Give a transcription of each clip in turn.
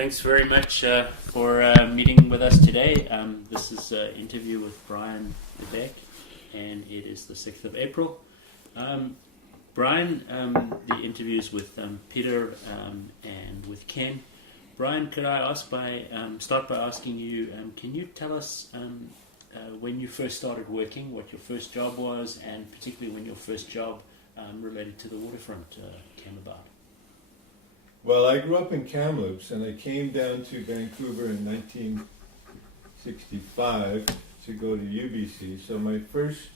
Thanks very much for meeting with us today. This is an interview with Brian Debeck, and it is the 6th of April. Brian, the interviews with Peter and with Ken. Brian, could I start by asking you, can you tell us when you first started working, what your first job was, and particularly when your first job related to the waterfront came about? Well, I grew up in Kamloops, and I came down to Vancouver in 1965 to go to UBC. So my first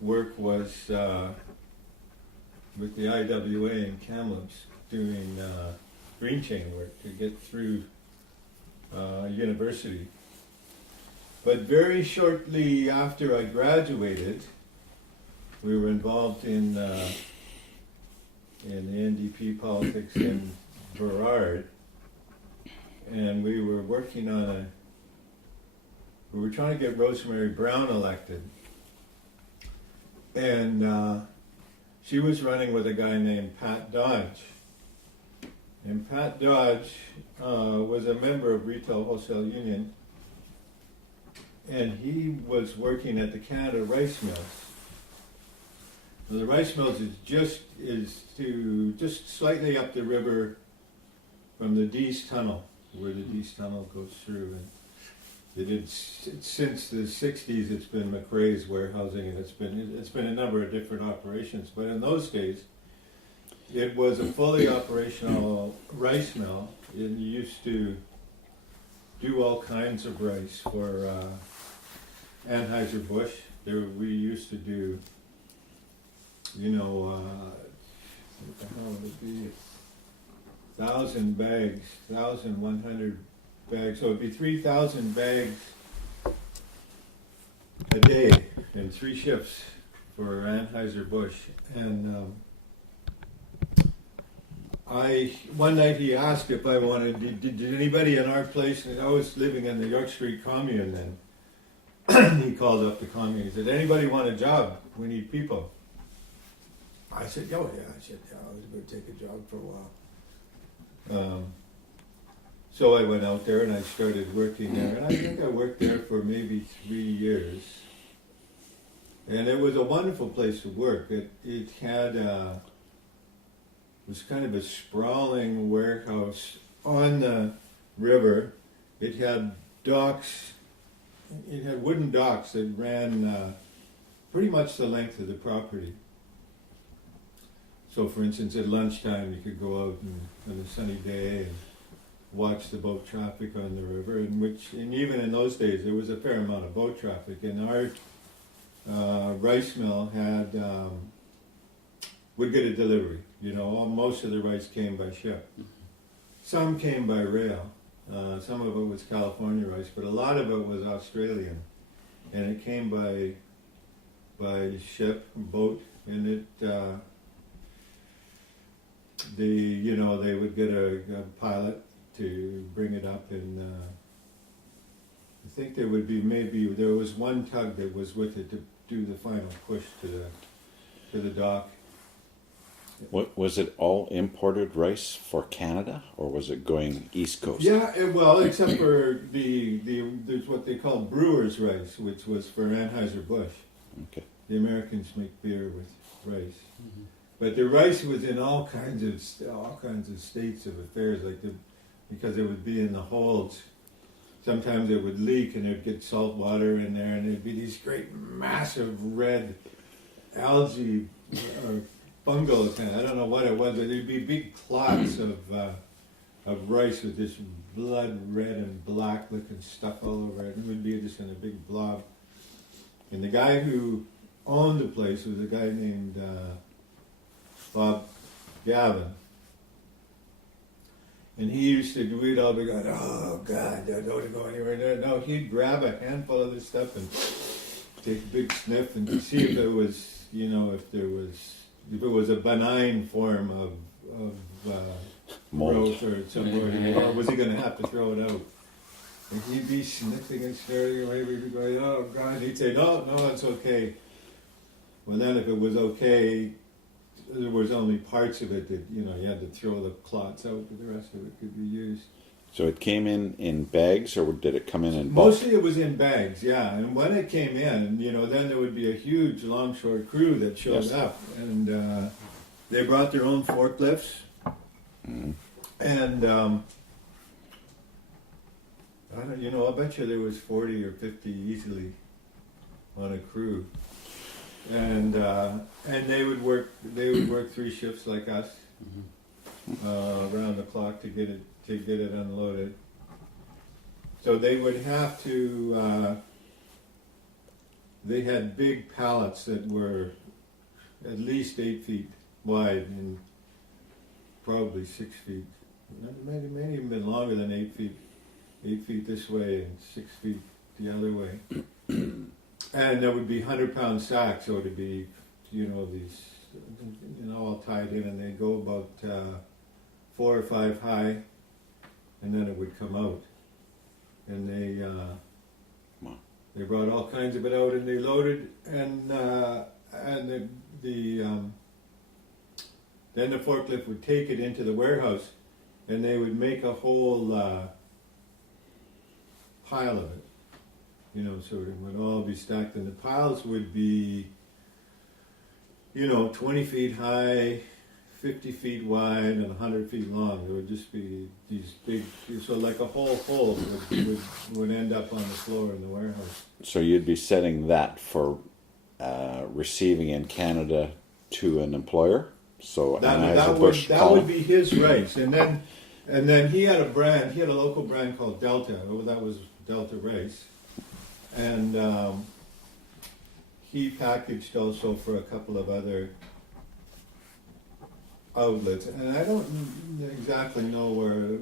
work was with the IWA in Kamloops, doing green chain work to get through university. But very shortly after I graduated, we were involved in the NDP politics in Burrard, and we were working on we were trying to get Rosemary Brown elected, and she was running with a guy named Pat Dodge, and Pat Dodge was a member of Retail Wholesale Union, and he was working at the Canada Rice Mills. The rice mills is just slightly up the river from the Dease Tunnel, where the Dease Tunnel goes through. And since the '60s, it's been McRae's warehousing, and it's been a number of different operations. But in those days, it was a fully operational rice mill, and you used to do all kinds of rice for Anheuser-Busch. We used to do, what the hell would it be? 1,000 bags, 1,100 bags. So it'd be 3,000 bags a day in 3 shifts for Anheuser-Busch. And one night he asked if I wanted, did anybody in our place, and I was living in the York Street commune then, he called up the commune, he said, anybody want a job? We need people. I said, oh yeah, I was going to take a job for a while. So I went out there and I started working there, and I think I worked there for maybe 3 years. And it was a wonderful place to work. It was kind of a sprawling warehouse on the river. It had docks. It had wooden docks that ran pretty much the length of the property. So, for instance, at lunchtime, you could go out on a sunny day and watch the boat traffic on the river, and even in those days, there was a fair amount of boat traffic. And our rice mill would get a delivery. Most of the rice came by ship. Some came by rail. Some of it was California rice, but a lot of it was Australian, and it came by ship, boat, and it. They would get a pilot to bring it up, and I think there was one tug that was with it to do the final push to the dock. What was it? All imported rice for Canada, or was it going East Coast? Yeah, except for there's what they call brewer's rice, which was for Anheuser-Busch. Okay. The Americans make beer with rice. Mm-hmm. But the rice was in all kinds of states of affairs, because it would be in the holds. Sometimes it would leak and there'd get salt water in there, and there'd be these great massive red algae or fungal kind. I don't know what it was, but there'd be big clots of rice with this blood red and black looking stuff all over it, and it would be just in a big blob. And the guy who owned the place was a guy named Bob Gavin, and he used to we'd all be going, oh God, I don't want to go anywhere there. No, he'd grab a handful of this stuff and take a big sniff and see if it was, if it was a benign form of growth or somewhere, or was he going to have to throw it out? And he'd be sniffing and staring away. We'd be going, oh God. He'd say, no, it's okay. Well, then if it was okay, there was only parts of it that, you had to throw the clots out, but the rest of it could be used. So it came in bags, or did it come in bulk? Mostly it was in bags, yeah. And when it came in, then there would be a huge longshore crew that showed Yes. up, and they brought their own forklifts, and I bet you there was 40 or 50 easily on a crew, and they would work 3 shifts like us around the clock to get it unloaded. So they would have to. They had big pallets that were at least 8 feet wide and probably 6 feet. Maybe even been longer than 8 feet. 8 feet this way and 6 feet the other way. And there would be 100-pound sacks, so it'd be, these, all tied in, and they'd go about 4 or 5 high, and then it would come out. And they brought all kinds of it out, and they loaded, and then the forklift would take it into the warehouse, and they would make a whole pile of it, so it would all be stacked, and the piles would be, 20 feet high, 50 feet wide, and 100 feet long. There would just be these big, so like a whole hole would end up on the floor in the warehouse. So you'd be setting that for receiving in Canada to an employer. So that would be his rice, and then he had a local brand called Delta. That was Delta Rice, and he packaged also for a couple of other outlets, and I don't exactly know where.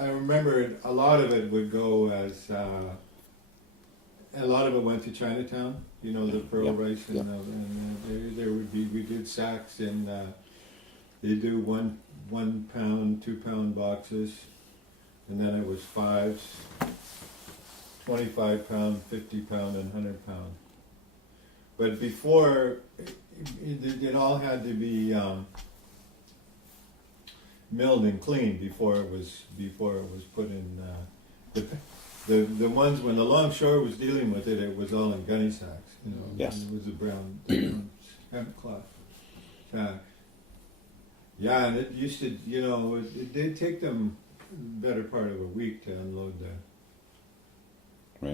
I remember a lot of it would go as a lot of it went to Chinatown. The pearl rice, and there would be. We did sacks, and they do 1 pound, 2 pound boxes, and then it was 5s, 25 pound, 50 pound, and 100 pound. But before, it all had to be milled and cleaned before it was put in. The ones when the longshore was dealing with it, it was all in gunny sacks. Yes. It was a brown hemp cloth sack. Yeah, and it used to, it did take them better part of a week to unload the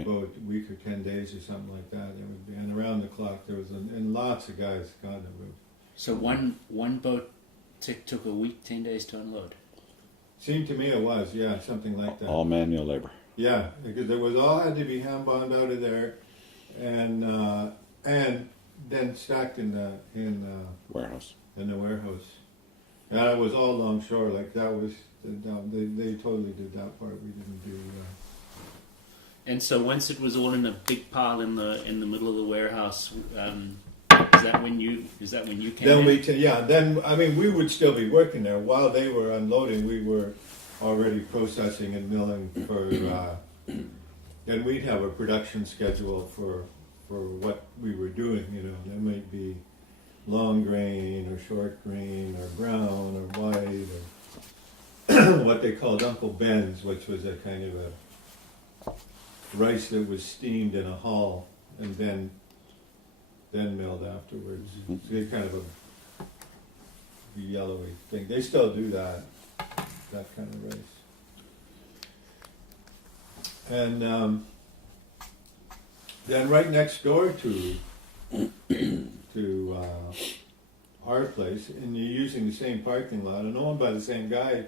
boat, a week or 10 days or something like that. It would be, and around the clock there was, and lots of guys, God, it would. So one boat took a week, 10 days to unload. Seemed to me it was, yeah, something like that. All manual labor. Yeah, because there was all had to be hand bound out of there, and then stacked in the Warehouse. In the warehouse. And it was all longshore, like that was they totally did that part. We didn't do. And so once it was all in a big pile in the middle of the warehouse, is that when you came Then in? then I mean we would still be working there while they were unloading. We were already processing and milling for, and we'd have a production schedule for what we were doing. There might be long grain or short grain or brown or white or what they called Uncle Ben's, which was a kind of a rice that was steamed in a hull and then milled afterwards. So they kind of a yellowy thing. They still do that kind of rice. And then right next door to our place, and you're using the same parking lot, and owned by the same guy,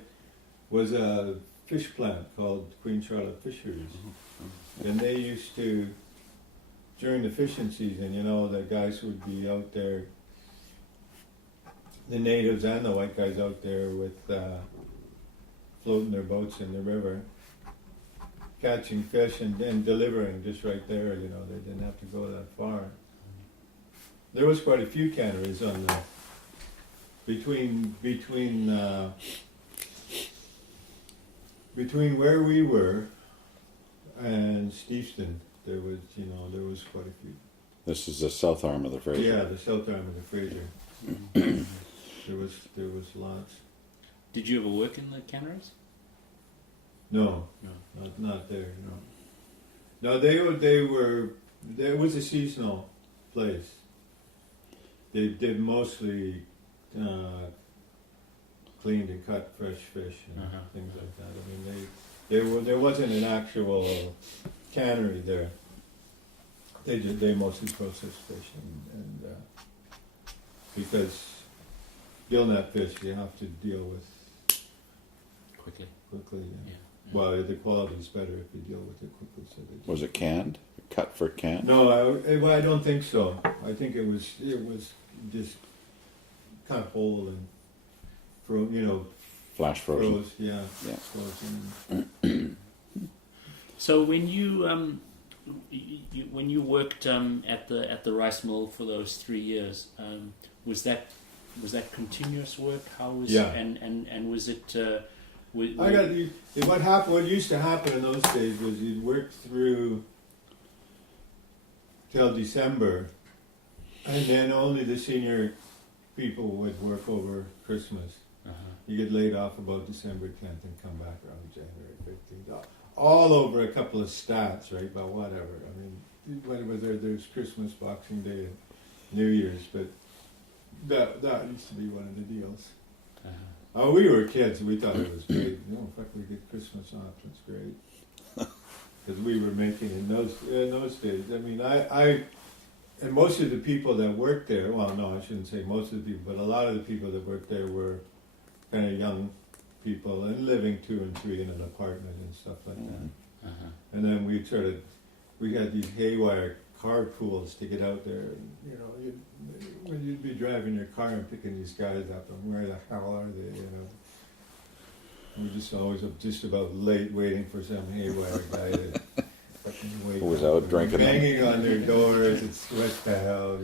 was a fish plant called Queen Charlotte Fisheries. And they used to, during the fishing season, the guys would be out there, the natives and the white guys out there with floating their boats in the river, catching fish and delivering just right there. They didn't have to go that far. There was quite a few canneries on the between where we were and Steveston. There was quite a few. This is the south arm of the Fraser. Yeah, the south arm of the Fraser. there was lots. Did you ever work in the canneries? No, No. not there. No, they were. It was a seasonal place. They did mostly cleaned and cut fresh fish and things like that. I mean, there wasn't an actual cannery there. They mostly processed fish and because gillnet fish you have to deal with Quickly. Yeah. Well, the quality's better if you deal with it quickly. So Was it canned? Cut for canned? No, I don't think so. I think it was just cut whole and Flash frozen. Yeah. Frozen. So when you worked at the rice mill for those 3 years, was that continuous work? How was and was it? What used to happen in those days was you'd work through till December, and then only the senior people would work over Christmas. You get laid off about December 10th and come back around January 15th. All over a couple of stats, right? But whatever. I mean, whatever. There's Christmas, Boxing Day, and New Year's, but that used to be one of the deals. Oh, we were kids. We thought it was great. Fuck, we get Christmas off. That's great. Because we were making in those days. I mean, and most of the people that worked there. Well, no, I shouldn't say most of the people, but a lot of the people that worked there were kind of young people and living 2 and 3 in an apartment and stuff like that. And then we had these haywire carpools to get out there. And, when you'd be driving your car and picking these guys up, and where the hell are they? We're just always just about late, waiting for some haywire guy to fucking wake Who was up out drinking banging on their doors. It's what the hell,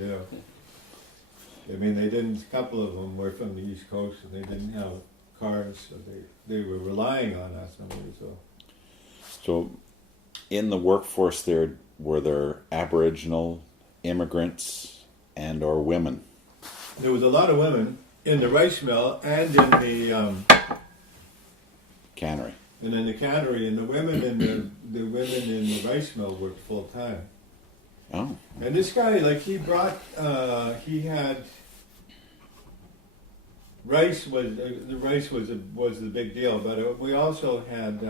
I mean, a couple of them were from the East Coast, and they didn't have cars, so they were relying on us. So, in the workforce there, were there Aboriginal immigrants and or women? There was a lot of women in the rice mill and in the cannery. And in the cannery, and the women in the rice mill worked full time. Oh. And this guy, he had rice was the big deal, but we also had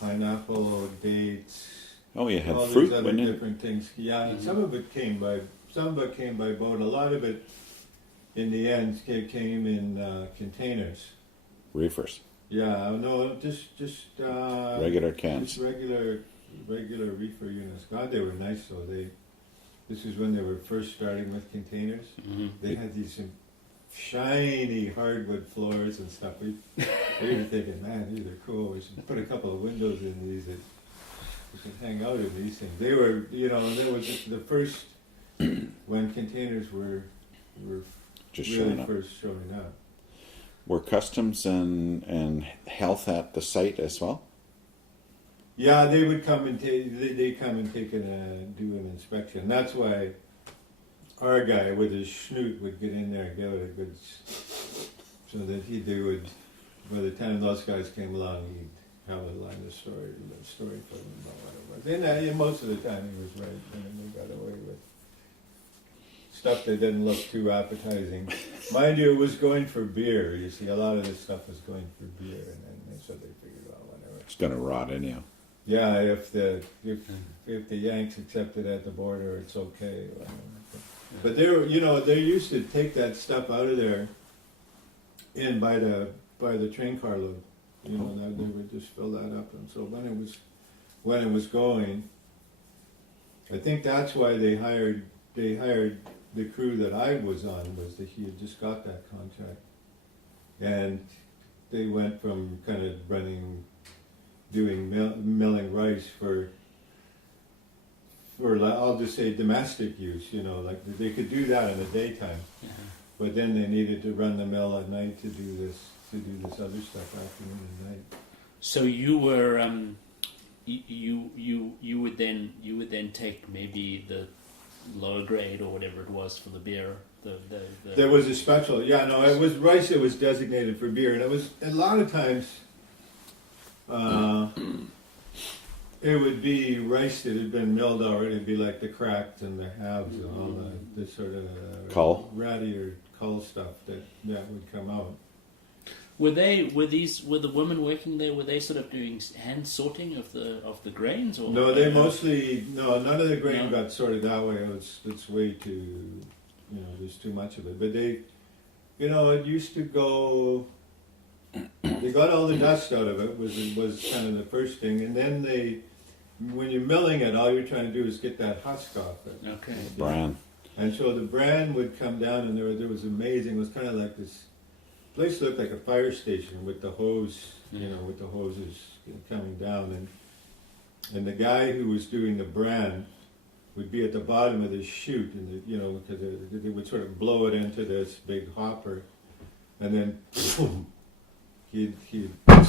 pineapple, dates. Oh, you had all fruit, these other wouldn't you? different things. Yeah, and some of it came by boat. A lot of it, in the end, came in containers. Reefers. Yeah, no, just regular cans. Just regular reefer units. God, they were nice though. This is when they were first starting with containers. They had these shiny hardwood floors and stuff. We were thinking, man, these are cool. We should put a couple of windows in these. We could hang out in these things. They were, that was the first when containers were just really showing up. first showing up. Were customs and health at the site as well? Yeah, they would come and they come and take do an inspection. That's why our guy with his schnoot would get in there and give it a good, so that they would. By the time those guys came along, he'd have a line of story for them about what it was. And most of the time he was right, and they got away with stuff that didn't look too appetizing. Mind you, it was going for beer. You see, a lot of this stuff was going for beer, and so they figured, well, whatever. It's going to rot anyhow. Yeah, if the Yanks accept it at the border, it's okay. But they used to take that stuff out of there in by the train car load. They would just fill that up, and so when it was going, I think that's why they hired the crew that I was on, was that he had just got that contract, and they went from kind of doing milling rice for I'll just say domestic use, they could do that in the daytime, but then they needed to run the mill at night to do this other stuff afternoon and night. So you were you would then take maybe the lower grade or whatever it was for the beer There was a special, it was rice that was designated for beer, and it was a lot of times. It would be rice that had been milled already. It'd be like the cracked and the halves and all the sort of Cull? ratty or cull stuff that would come out. Were the women working there? Were they sort of doing hand sorting of the grains? Or No, they mostly none of the grain got sorted that way. It's way too, there's too much of it. But they, it used to go. They got all the dust out of it was kind of the first thing, and then when you're milling it, all you're trying to do is get that husk off it. Okay. Bran. And so the bran would come down, and there was amazing. It was kind of like this place looked like a fire station with the hose, with the hoses coming down, and the guy who was doing the bran would be at the bottom of this chute, and because they would sort of blow it into this big hopper, and then boom, he'd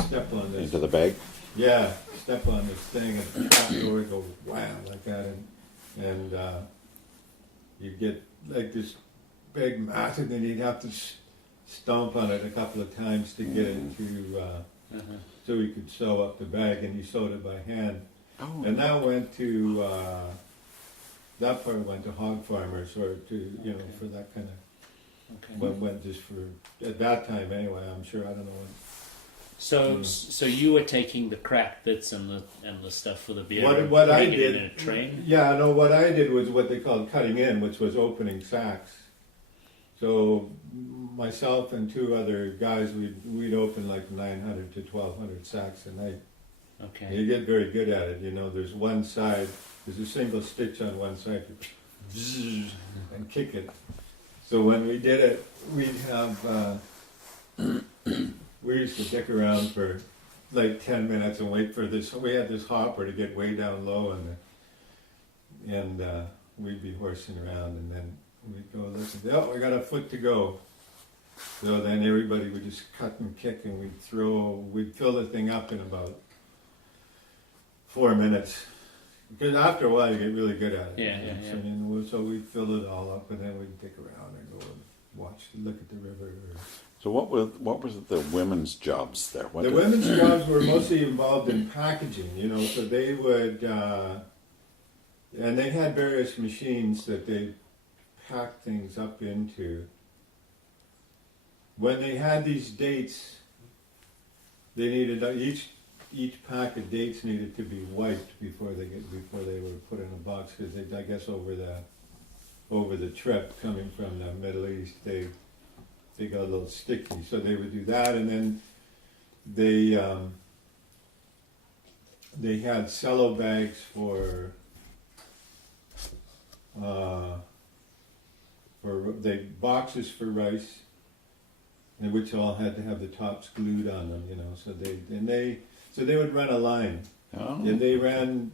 step on this Into the bag? Yeah, step on this thing, and the top door would go wham like that, and you'd get like this big mass, and then you'd have to stomp on it a couple of times to get it to so he could sew up the bag, and he sewed it by hand. Oh. And that went to that part went to hog farmers, or to for that kind of went just for at that time anyway. I'm sure, I don't know when. So you were taking the cracked bits and the stuff for the beer. What I putting it did in a train. Yeah, no. What I did was what they called cutting in, which was opening sacks. So myself and two other guys, we'd open like 900 to 1,200 sacks a night. Okay. You get very good at it. There's one side, there's a single stitch on one side, and kick it. So when we did it, we'd have. We used to dick around for like 10 minutes and wait for this. We had this hopper to get way down low, and we'd be horsing around, and then we'd go listen. Oh, we got a foot to go. So then everybody would just cut and kick, and we'd fill the thing up in about 4 minutes. Because after a while you get really good at it. Yeah. So we'd fill it all up, and then we'd dick around and go and look at the river. So what was the women's jobs there? The women's jobs were mostly involved in packaging, so they would, and they had various machines that they packed things up into. When they had these dates, they needed each pack of dates needed to be wiped before they were put in a box, because I guess over the trip coming from the Middle East, they got a little sticky, so they would do that, and then they had cello bags for boxes for rice, and which all had to have the tops glued on them, So they would run a line, and they ran,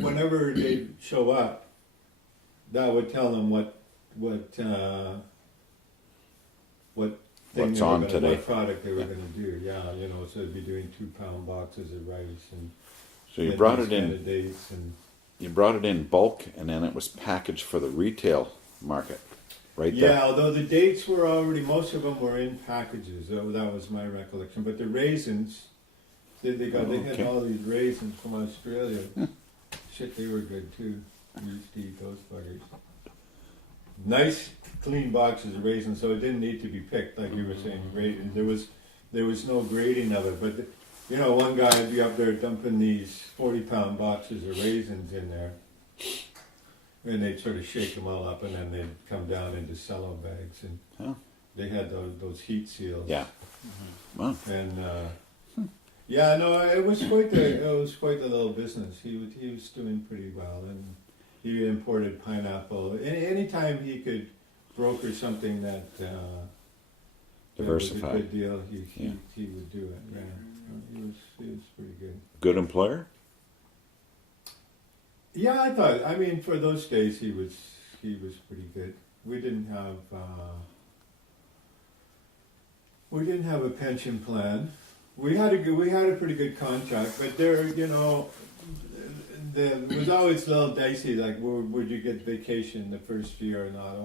whenever they show up, that would tell them what What's on today? What product they were going to do? Yeah, so they'd be doing 2-pound boxes of rice, and so you brought it in. Dates and You brought it in bulk, and then it was packaged for the retail market, right there. Yeah, although the dates were already, most of them were in packages. That was my recollection. But the raisins, they had all these raisins from Australia. Shit, they were good too. We used to eat those buggers. Nice, clean boxes of raisins, so it didn't need to be picked, like you were saying, graded. There was no grading of it, but one guy would be up there dumping these 40-pound boxes of raisins in there, and they'd sort of shake them all up, and then they'd come down into cello bags, and they had those heat seals. Yeah. Wow. And it was quite the little business. He was doing pretty well, and he imported pineapple. Anytime he could broker something that Diversified. was a good deal, he would do it. Yeah, he was pretty good. Good employer? Yeah, I thought. I mean, for those days, he was pretty good. We didn't have a pension plan. We had a pretty good contract, but it was always a little dicey, like would you get vacation the first year or not?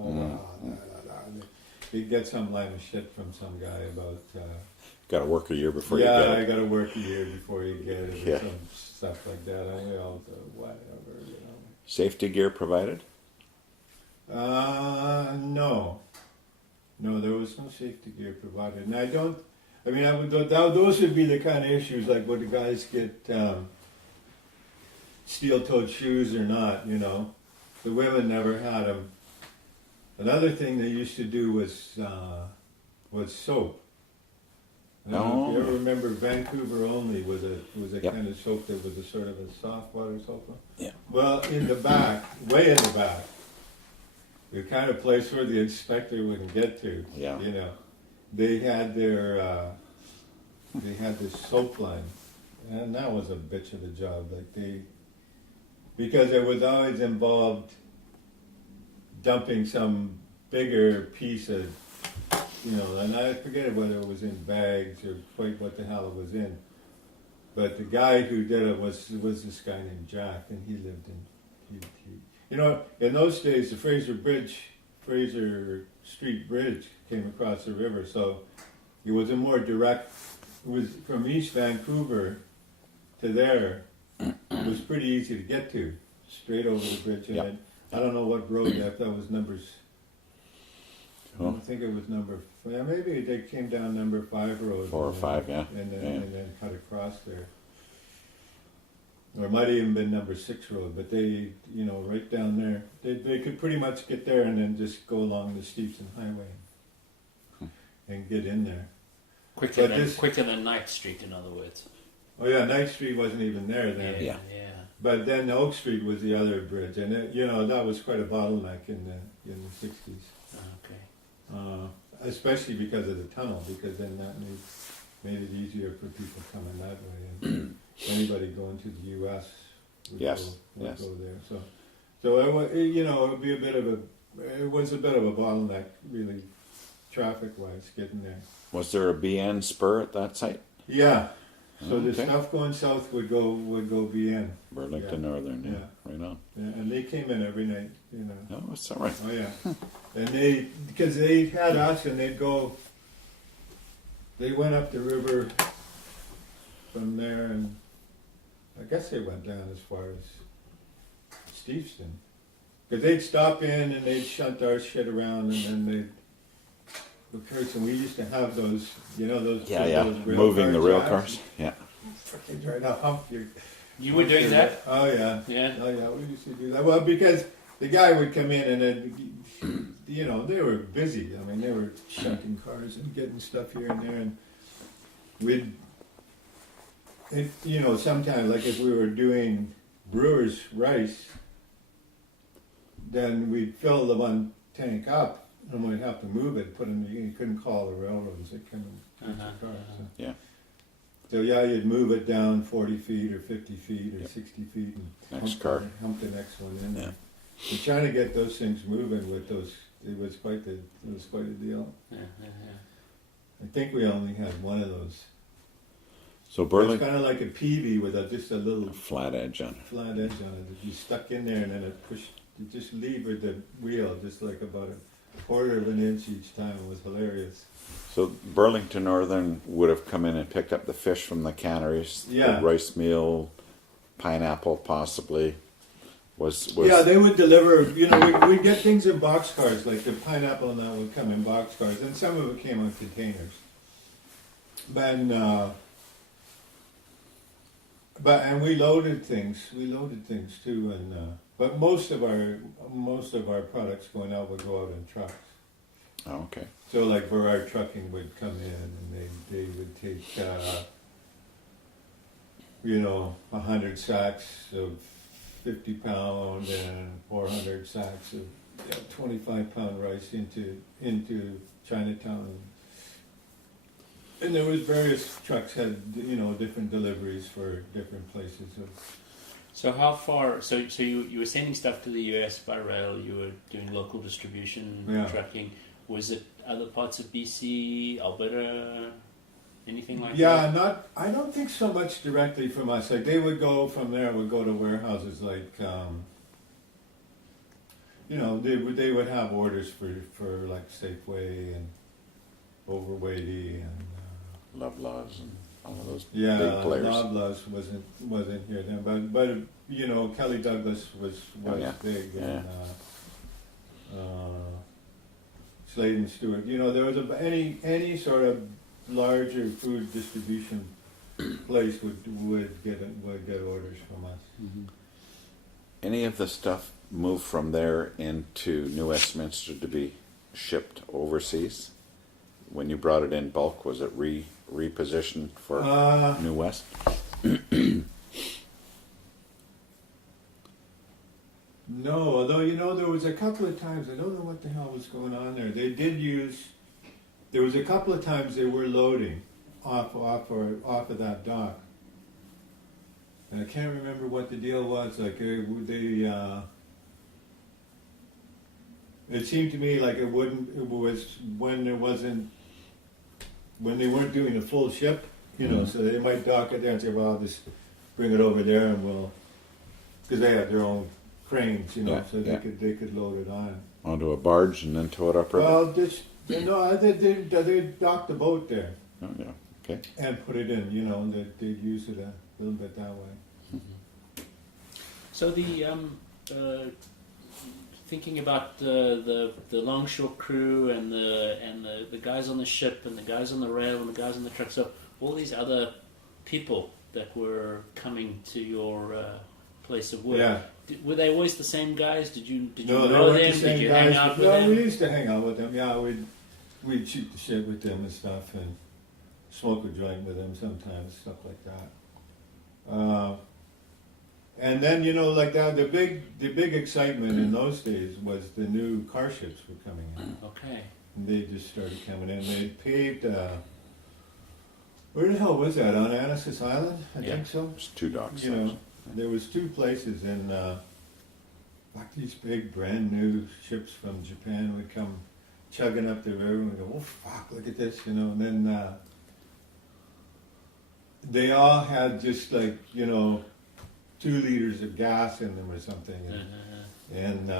You'd get some line of shit from some guy about... Got to work a year before you get yeah, I it. got to work a year before you get it, or Yeah. some stuff like that. Whatever, you know. Safety gear provided? No. No, there was no safety gear provided. And those would be the kind of issues, like would the guys get steel-toed shoes or not, you know. The women never had them. Another thing they used to do was soap. I don't know if you ever remember Vancouver Only was a Yep. kind of soap that was a sort of a soft water soap. Yeah. Well, in the back, way in the back, the kind of place where the inspector wouldn't get to. Yeah. You know, they had this soap line, and that was a bitch of a job. Because it was always involved dumping some bigger piece of, you know, and I forget whether it was in bags or quite what the hell it was in. But the guy who did it was this guy named Jack, and he lived in, you know, in those days the Fraser Street Bridge came across the river, so it was a more direct, it was from East Vancouver to there, it was pretty easy to get to, straight over the bridge. And Yep. I don't know what road that was numbers. I Oh. don't think it was maybe they came down number 5 road. 4 or 5, yeah. And then, Yeah. and then cut across there. Or it might have even been number 6 road, but they, you know, right down there, they could pretty much get there and then just go along the Steepson Highway and get in there. Quicker But quicker than Knight Street, in other words. Oh yeah, Knight Street wasn't even there then. Yeah. But then Oak Street was the other bridge, and that was quite a bottleneck in the 60s. Okay. Especially because of the tunnel, because then that made it easier for people coming that way, and anybody going to the U.S. would Yes, go yes. there. So it was, it was a bit of a bottleneck, really, traffic-wise, getting there. Was there a BN spur at that site? Yeah. So the Okay. stuff going south would go BN. Burlington Yeah. Northern, yeah. Yeah. Right on. Yeah, and they came in every night, you know. No, it's all right. Oh yeah, and because they had us, and they went up the river from there, and I guess they went down as far as Steveston, because they'd stop in and they'd shunt our shit around, and then they'd. And we used to have those, you know, those. Yeah. those rail Moving the rail jacks. cars. Yeah. Freaking trying to hump your. You were doing that? Oh yeah. Yeah. Oh yeah, we used to do that. Well, because the guy would come in and then, you know, they were busy. I mean, they were shunting cars and getting stuff here and there, and sometimes, like if we were doing brewer's rice, then we'd fill the one tank up, and we'd have to move it, put in. You couldn't call the railroads; they come and get the cars. So. Yeah. So yeah, you'd move it down 40 feet or 50 feet or Yep. 60 feet and Next car. hump the next one in. Yeah. And trying to get those things moving with those, it was quite a deal. Yeah. I think we only had one of those. So It's Burlington, kind of like a PV with just a little flat edge on it. flat edge on it that you stuck in there, and then it pushed. You just levered the wheel just like about a quarter of an inch each time. It was hilarious. So Burlington Northern would have come in and picked up the fish from the canneries, Yeah. the rice meal, pineapple possibly. Was Yeah, they would deliver, you know, we'd get things in boxcars, like the pineapple and that would come in boxcars, and some of it came on containers. And we loaded things too, and but most of our products going out would go out in trucks. Oh, okay. So like Burrard Trucking would come in, and they would take 100 sacks of 50-pound and 400 sacks of 25-pound rice into Chinatown. And there was various trucks had different deliveries for different places. So how far? So you were sending stuff to the US by rail. You were doing local distribution, Yeah. trucking. Was it other parts of BC, Alberta, anything like Yeah, that? I don't think so much directly from us. Like they would go from there, would go to warehouses like, they would have orders for like Safeway and Overweighty and Loblaws and all of those yeah, big players. Loblaws wasn't here then, but Kelly Douglas was Oh, yeah. big Yeah. and Slade and Stewart. There was any sort of larger food distribution place would get orders from us. Mm-hmm. Any of the stuff moved from there into New Westminster to be shipped overseas? When you brought it in bulk, was it repositioned for New West? No, although there was a couple of times, I don't know what the hell was going on there. There was a couple of times they were loading off of that dock. And I can't remember what the deal was. Like it seemed to me like it was when they weren't doing a full ship, so they might dock it there and say, well, I'll just bring it over there and because they had their own cranes, Yeah, so they could load it on. Onto a barge and then tow it upriver? Well, they docked the boat there Oh, yeah. Okay. and put it in, they'd use it a little bit that way. So the thinking about the longshore crew and the guys on the ship and the guys on the rail and the guys on the truck. So all these other people that were coming to your place of work. Yeah. Were they always the same guys? Did you No, they know weren't them? the same Did you guys. hang out with No, them? we used to hang out with them. Yeah, we'd shoot the shit with them and stuff, and smoke a joint with them sometimes, stuff like that. And then like that, the big excitement in those days was the new car ships were coming in. Okay. And they just started coming in. They paved. Where the hell was that? On Annacis Island, I think so. There's two docks. There was two places, and like these big brand new ships from Japan would come chugging up the river, and we go, oh fuck, look at this, and then they all had just like 2 liters of gas in them or something, and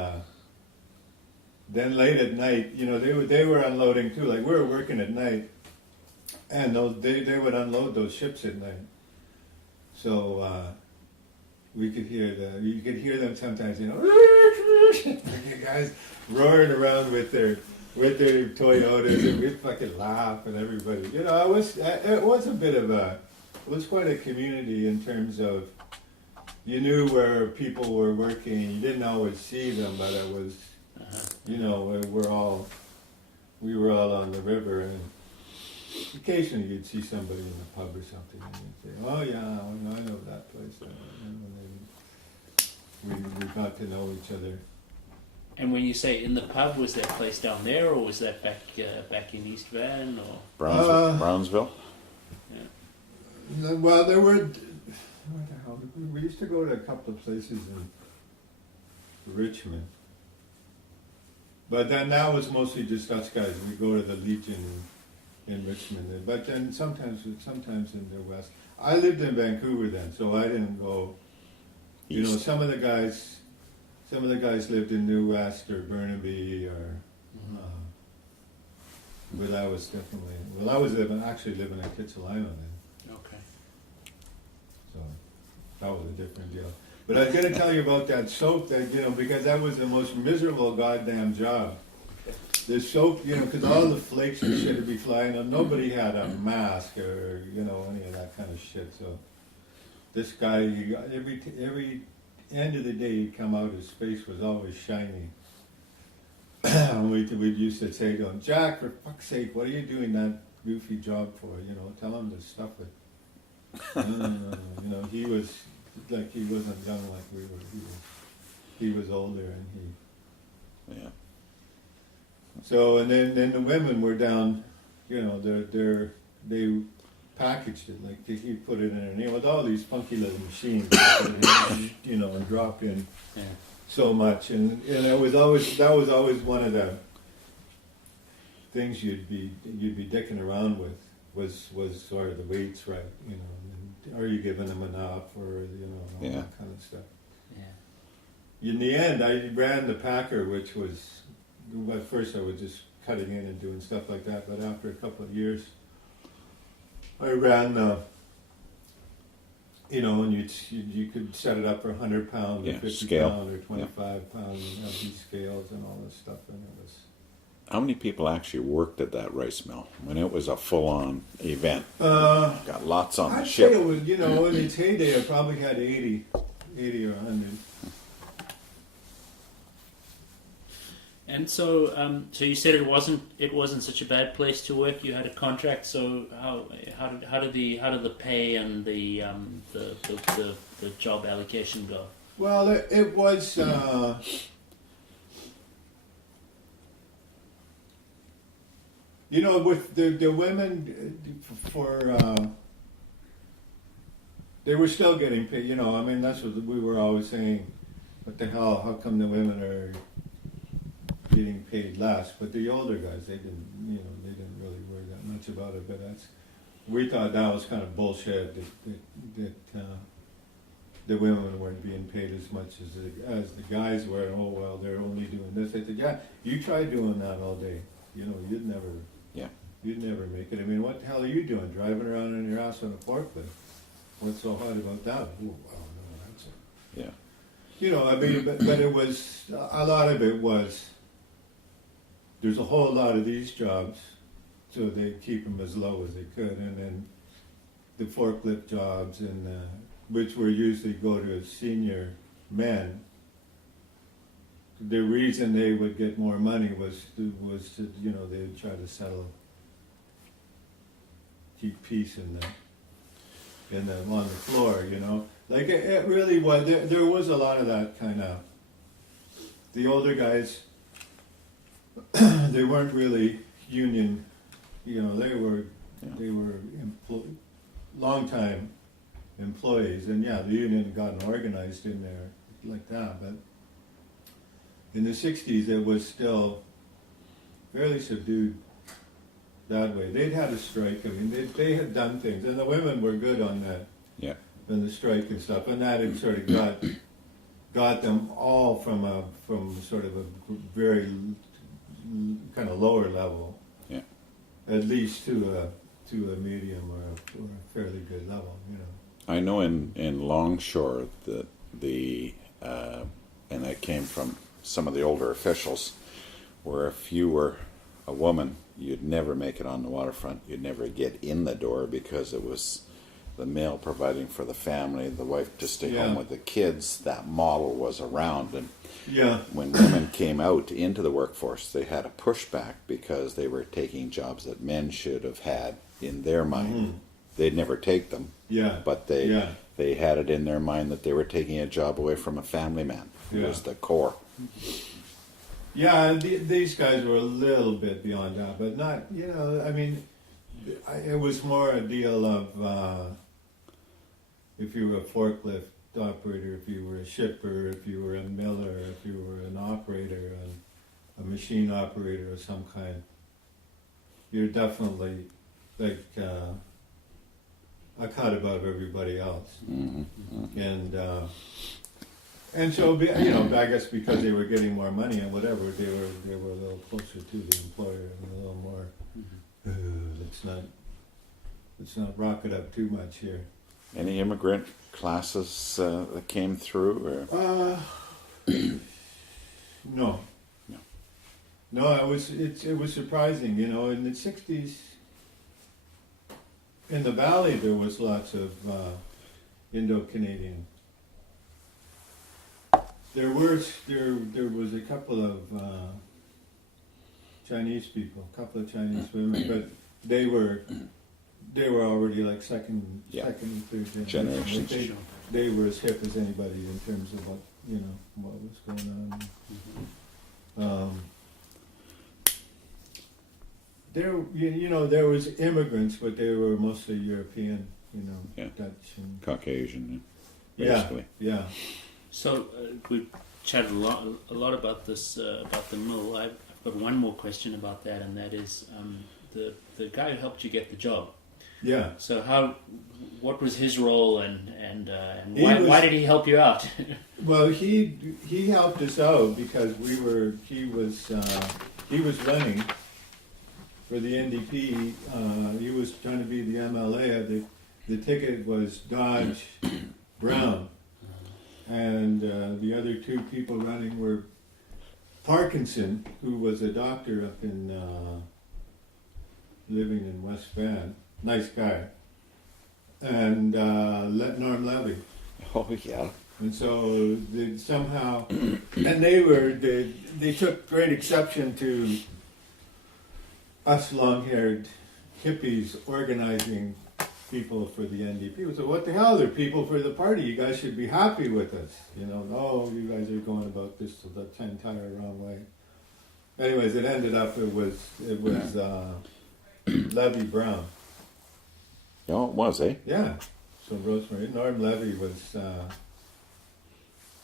then late at night, they were unloading too. Like we were working at night, and they would unload those ships at night. So you could hear them sometimes, guys roaring around with their Toyotas, and we'd fucking laugh, and everybody, it was quite a community in terms of, you knew where people were working. You didn't always see them, but it was, we were all on the river, and occasionally you'd see somebody in the pub or something, and you'd say, oh yeah, I know that place. And we got to know each other. And when you say in the pub, was that place down there, or was that back in East Van, or Brownsville? Yeah. Well, there were. What the hell? We used to go to a couple of places in Richmond, but then that was mostly just us guys. We go to the Legion in Richmond, but then sometimes in the West. I lived in Vancouver then, so I didn't go. East. Some of the guys lived in New West or Burnaby or. But I was actually living in Kitsilano then. okay? So that was a different deal. But I was going to tell you about that soap that, because that was the most miserable goddamn job. The soap, because all the flakes and shit would be flying out. Nobody had a mask or, any of that kind of shit. So this guy, every end of the day he'd come out, his face was always shiny. And we'd used to say to him, Jack, for fuck's sake, what are you doing that goofy job for? Tell him to stuff it. No. He was like, he wasn't young like we were. He was older, and Yeah. So, and then the women were down, they packaged it, like he put it in, with all these funky little machines, and drop in so much, and that was always one of the things you'd be dicking around with, was sort of the weights right, you know, and are you giving them enough, or you know, all Yeah. that kind of stuff. Yeah. In the end, I ran the packer, which was, at first I was just cutting in and doing stuff like that, but after a couple of years, I ran the, you know, and you could set it up for 100 pounds, Yeah, or 50 scale. pounds, or 25 pounds, and have these scales and all this stuff, and it was. How many people actually worked at that rice mill when it was a full-on event? Uh, Got lots on the I'd say ship. it was, you know, in its heyday, it probably had 80 or 100. And so, so you said it wasn't such a bad place to work. You had a contract. So how did the pay and the job allocation go? Well, it was. You know, with the women, they were still getting paid. You know, I mean, that's what we were always saying. What the hell? How come the women are getting paid less? But the older guys, they didn't. You know, they didn't really worry that much about it. But we thought that was kind of bullshit. That the women weren't being paid as much as the guys were. Oh well, they're only doing this. I said, yeah, you try doing that all day. You know, you'd never. Yeah. You'd never make it. I mean, what the hell are you doing? Driving around on your ass on a forklift? What's so hard about that? Oh, well, no, that's it. Yeah. You know, I mean, but it was, a lot of it was, there's a whole lot of these jobs, so they keep them as low as they could. And then the forklift jobs, and which were usually go to senior men. The reason they would get more money was to, you know, they would try to settle, keep peace on the floor, you know. Like it really was. There was a lot of that kind of. The older guys, they weren't really union, you know. They were long time employees, and yeah, the union had gotten organized in there like that, but. In the 60s, it was still fairly subdued that way. They'd had a strike. I mean, they had done things, and the women were good on that. Yeah. On the strike and stuff, and that had sort of got them all from sort of a very kind of lower level. Yeah. At least to a medium or a fairly good level, you know. I know in Longshore that and I came from some of the older officials, where if you were a woman, you'd never make it on the waterfront. You'd never get in the door because it was the male providing for the family, the wife to stay home with the kids. That model was around, and when women came out into the workforce, they had a pushback because they were taking jobs that men should have had in their mind. Mm-hmm. They'd never take them, but they had it in their mind that they were taking a job away from a family man. It was the core. Yeah, these guys were a little bit beyond that, but not, you know, I mean, it was more a deal of if you were a forklift operator, if you were a shipper, if you were a miller, if you were an operator, a machine operator of some kind, you're definitely like a cut above everybody else. Mm-hmm. Mm-hmm. And so, you know, I guess because they were getting more money and whatever, they were a little closer to the employer and a little more. Let's not rock it up too much here. Any immigrant classes that came through? Or? No. It was surprising, you know. In the 60s, in the valley, there was lots of Indo-Canadian. There was a couple of Chinese people, a couple of Chinese women, but they were already like second and third generation. They were as hip as anybody in terms of what was going on. There was immigrants, but they were mostly European, Dutch and Caucasian, basically. Yeah. So we chatted a lot about this about the mill. I've got one more question about that, and that is the guy who helped you get the job. Yeah. So what was his role, and why did he help you out? Well, he helped us out because he was running for the NDP. He was trying to be the MLA. The ticket was Dodge Brown, and the other two people running were Parkinson, who was a doctor up in living in West Van, nice guy, and Norm Levy. Oh yeah. And so they somehow, and they took great exception to us long-haired hippies organizing people for the NDP. So what the hell? They're people for the party. You guys should be happy with us. No, you guys are going about this the entire wrong way. Anyways, it ended up it was Levy Brown. Oh, it was, eh? Yeah. So Norm Levy was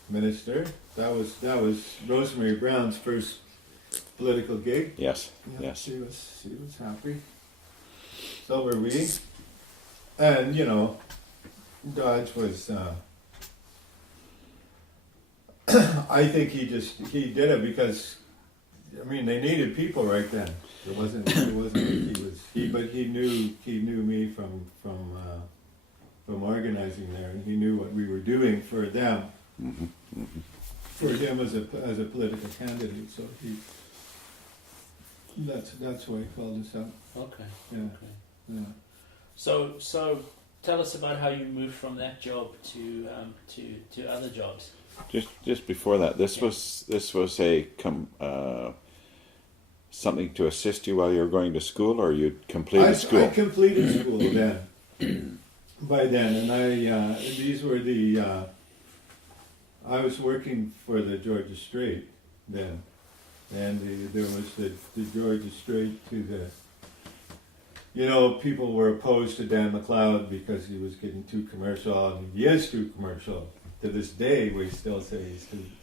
minister. That was Rosemary Brown's first political gig. Yes. Yeah, Yes. She was happy. So were we. And Dodge was. I think he did it because, they needed people right then. It wasn't like but he knew me from organizing there, and he knew what we were doing for them, for him as a political candidate. So that's why he called us up. Okay. Yeah. Okay. Yeah. So tell us about how you moved from that job to other jobs. Just before that, this was a something to assist you while you were going to school, or you'd completed school? I completed school then. By then, and these were I was working for the Georgia Strait then, and there was the Georgia Strait to the. People were opposed to Dan McLeod because he was getting too commercial, and he is too commercial. To this day, we still say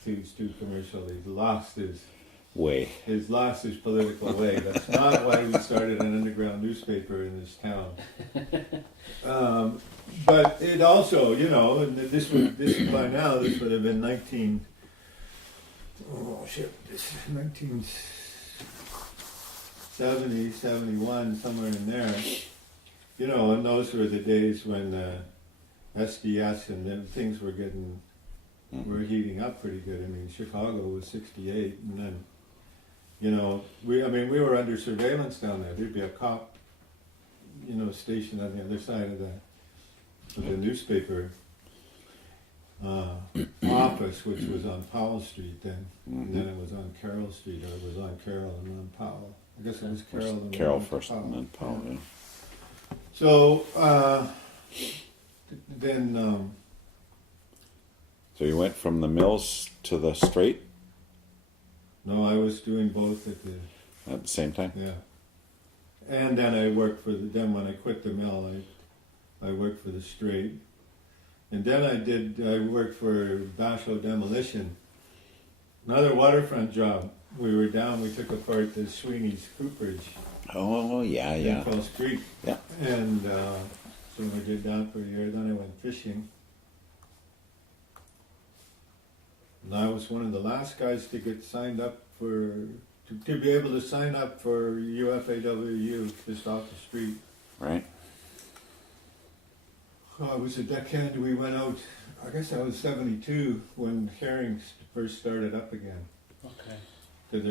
he's too commercial. He's lost his way. He's lost his political way. That's not why we started an underground newspaper in this town. But it also, and this by now this would have been 1970, 71, somewhere in there. And those were the days when SDS and then things were were heating up pretty good. Chicago was 68, and then, we were under surveillance down there. There'd be a cop, stationed on the other side of the newspaper office, which was on Powell Street then, and then it was on Carroll Street, or it was on Carroll and on Powell. I guess it was Carroll and Carroll then first, Powell. and then Powell. Yeah. So then. So you went from the mills to the Strait No, I was doing both at at the same time. yeah. And then I worked for then when I quit the mill, I worked for the Strait. And then I worked for Basho Demolition, another waterfront job. We took apart the Sweeney's cooperage Oh yeah, in yeah. Falls Creek. Yeah. And so I did that for a year. Then I went fishing. And I was one of the last guys to get signed up to be able to sign up for UFAWU just off the street. Right. I was a deckhand. We went out, I guess I was 72 when herring first started up again. Okay. Because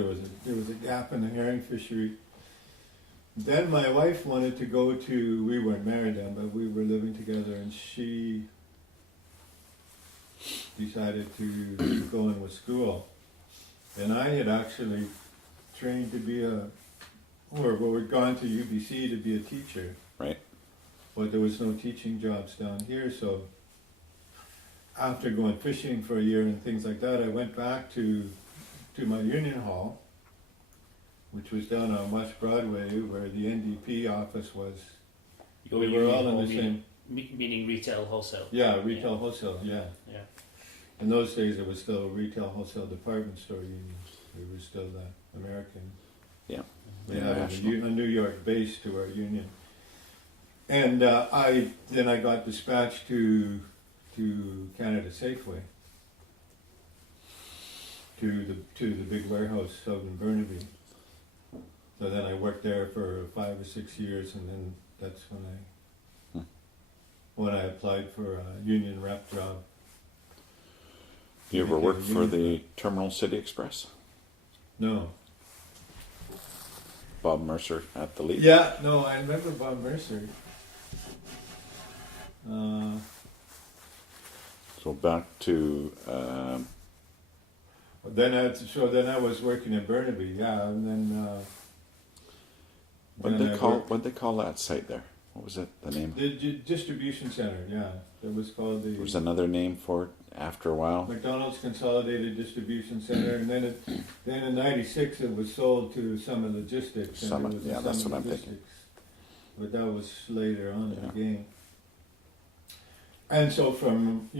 there was a gap in the herring fishery. Then my wife wanted to go to, we weren't married then, but we were living together, and she decided to keep going with school. And I had actually trained to be we'd gone to UBC to be a teacher. Right. But there was no teaching jobs down here, so after going fishing for a year and things like that, I went back to my union hall, which was down on West Broadway, where the NDP office was. We were all in the same. Meaning retail wholesale. Yeah, retail wholesale. Yeah. Yeah. In those days, it was still a retail wholesale department store union. We were still the American. Yeah. We had International. a New York base to our union. And I got dispatched to Canada Safeway, to the big warehouse out in Burnaby. So then I worked there for 5 or 6 years, and then that's when I applied for a union rep job. You ever worked for the Terminal City Express? No. Bob Mercer at the lead? Yeah, no, I remember Bob Mercer. So back to Then I was working in Burnaby, yeah, and then what'd then they I call worked- that site there? What was it? The name? the distribution center, yeah, it was called There was the another name for it after a while. McDonald's Consolidated Distribution Center, and then in '96 it was sold to Summit Logistics. And Summit, it was yeah, a that's Summit what I'm thinking. Logistics. But that was later on in Yeah. the game. And so from I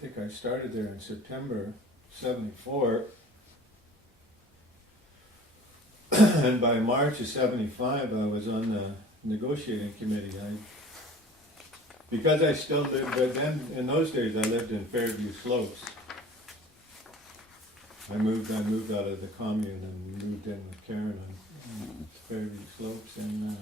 think I started there in September '74. And by March of '75, I was on the negotiating committee. Because I still lived, but then in those days I lived in Fairview Slopes. I moved out of the commune and moved in with Karen on Fairview Slopes, and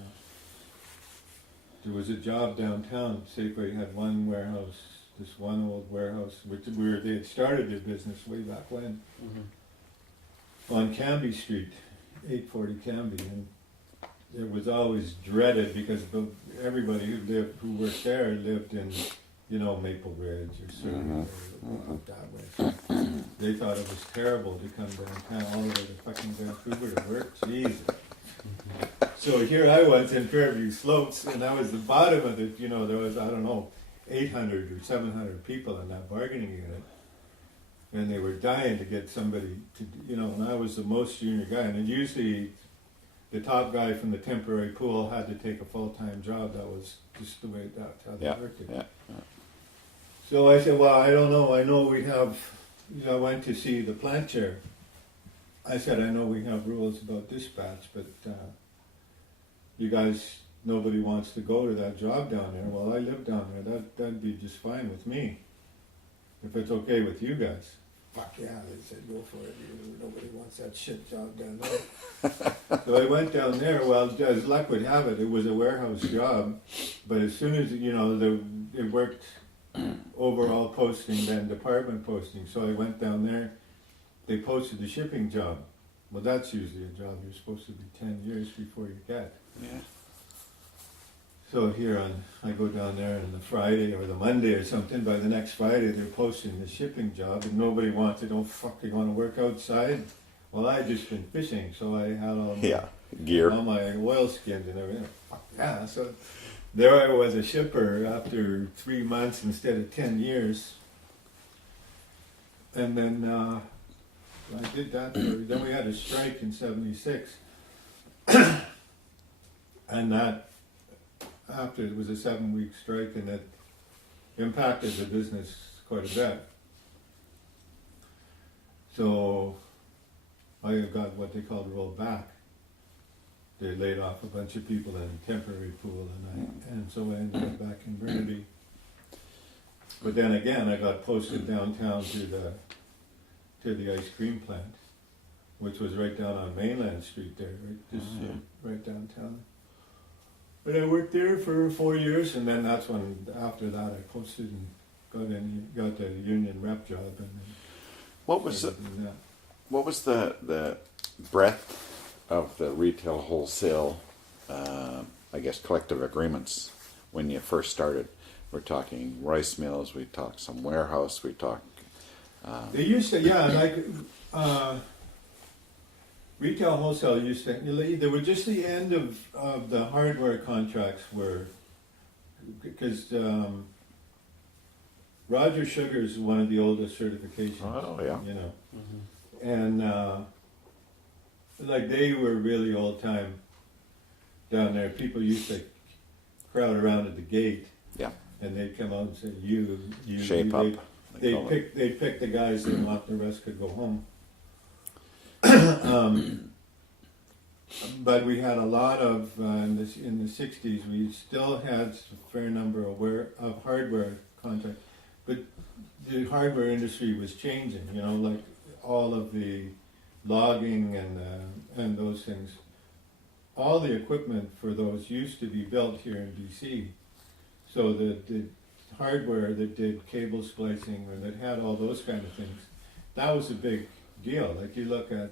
there was a job downtown. Safeway had one warehouse, this one old warehouse, they had started their business way back when, on Canby Street. 840 Canby, and it was always dreaded because everybody who worked there lived in, Maple Ridge or Surrey or out that way. They thought it was terrible to come downtown all the way to fucking Vancouver to work. Jesus. So here I was in Fairview Slopes, and I was the bottom of it. There was 800 or 700 people in that bargaining unit. And they were dying to get somebody to, and I was the most junior guy. And then usually the top guy from the temporary pool had to take a full-time job. That was just the way that's how they worked it. Yeah. So I said, well, I don't know. I know we have, I went to see the plant chair. I said, I know we have rules about dispatch, but you guys, nobody wants to go to that job down there. Well, I live down there. That'd be just fine with me, if it's okay with you guys. Fuck yeah, they said, go for it. Nobody wants that shit job down there. So I went down there. Well, as luck would have it, it was a warehouse job. But as soon as, it worked overall posting, then department posting. So I went down there. They posted the shipping job. Well, that's usually a job you're supposed to be 10 years before you get. Yeah. So I go down there on the Friday or the Monday or something. By the next Friday, they're posting the shipping job, and nobody wants it. Oh fuck, you want to work outside? Well, I just been fishing, so I had all gear. all my oilskins and everything. Fuck yeah! So there I was, a shipper after 3 months instead of 10 years. And then I did that. Then we had a strike in '76, and that. After it was a 7-week strike, and it impacted the business quite a bit. So I got what they called rolled back. They laid off a bunch of people in a temporary pool, and so I ended up back in Burnaby. But then again, I got posted downtown to the ice cream plant, which was right down on Mainland Street there, right downtown. But I worked there for 4 years, and then that's when, after that, I posted and got the union rep job. And What was the breadth of the retail wholesale, I guess, collective agreements when you first started? We're talking rice mills, we talk some warehouse, we talk. They used to, retail wholesale used to, they were just the end of the hardware contracts were, because Roger Sugar is one of the oldest certifications. Oh, yeah. And they were really old time down there. People used to crowd around at the gate. Yeah. And they'd come out and say, you. Shape up. They'd pick the guys they want, the rest could go home. But we had a lot of in the '60s. We still had a fair number of hardware contracts, but the hardware industry was changing. You know, like all of the logging and those things. All the equipment for those used to be built here in BC. So the hardware that did cable splicing or that had all those kind of things, that was a big deal. Like you look at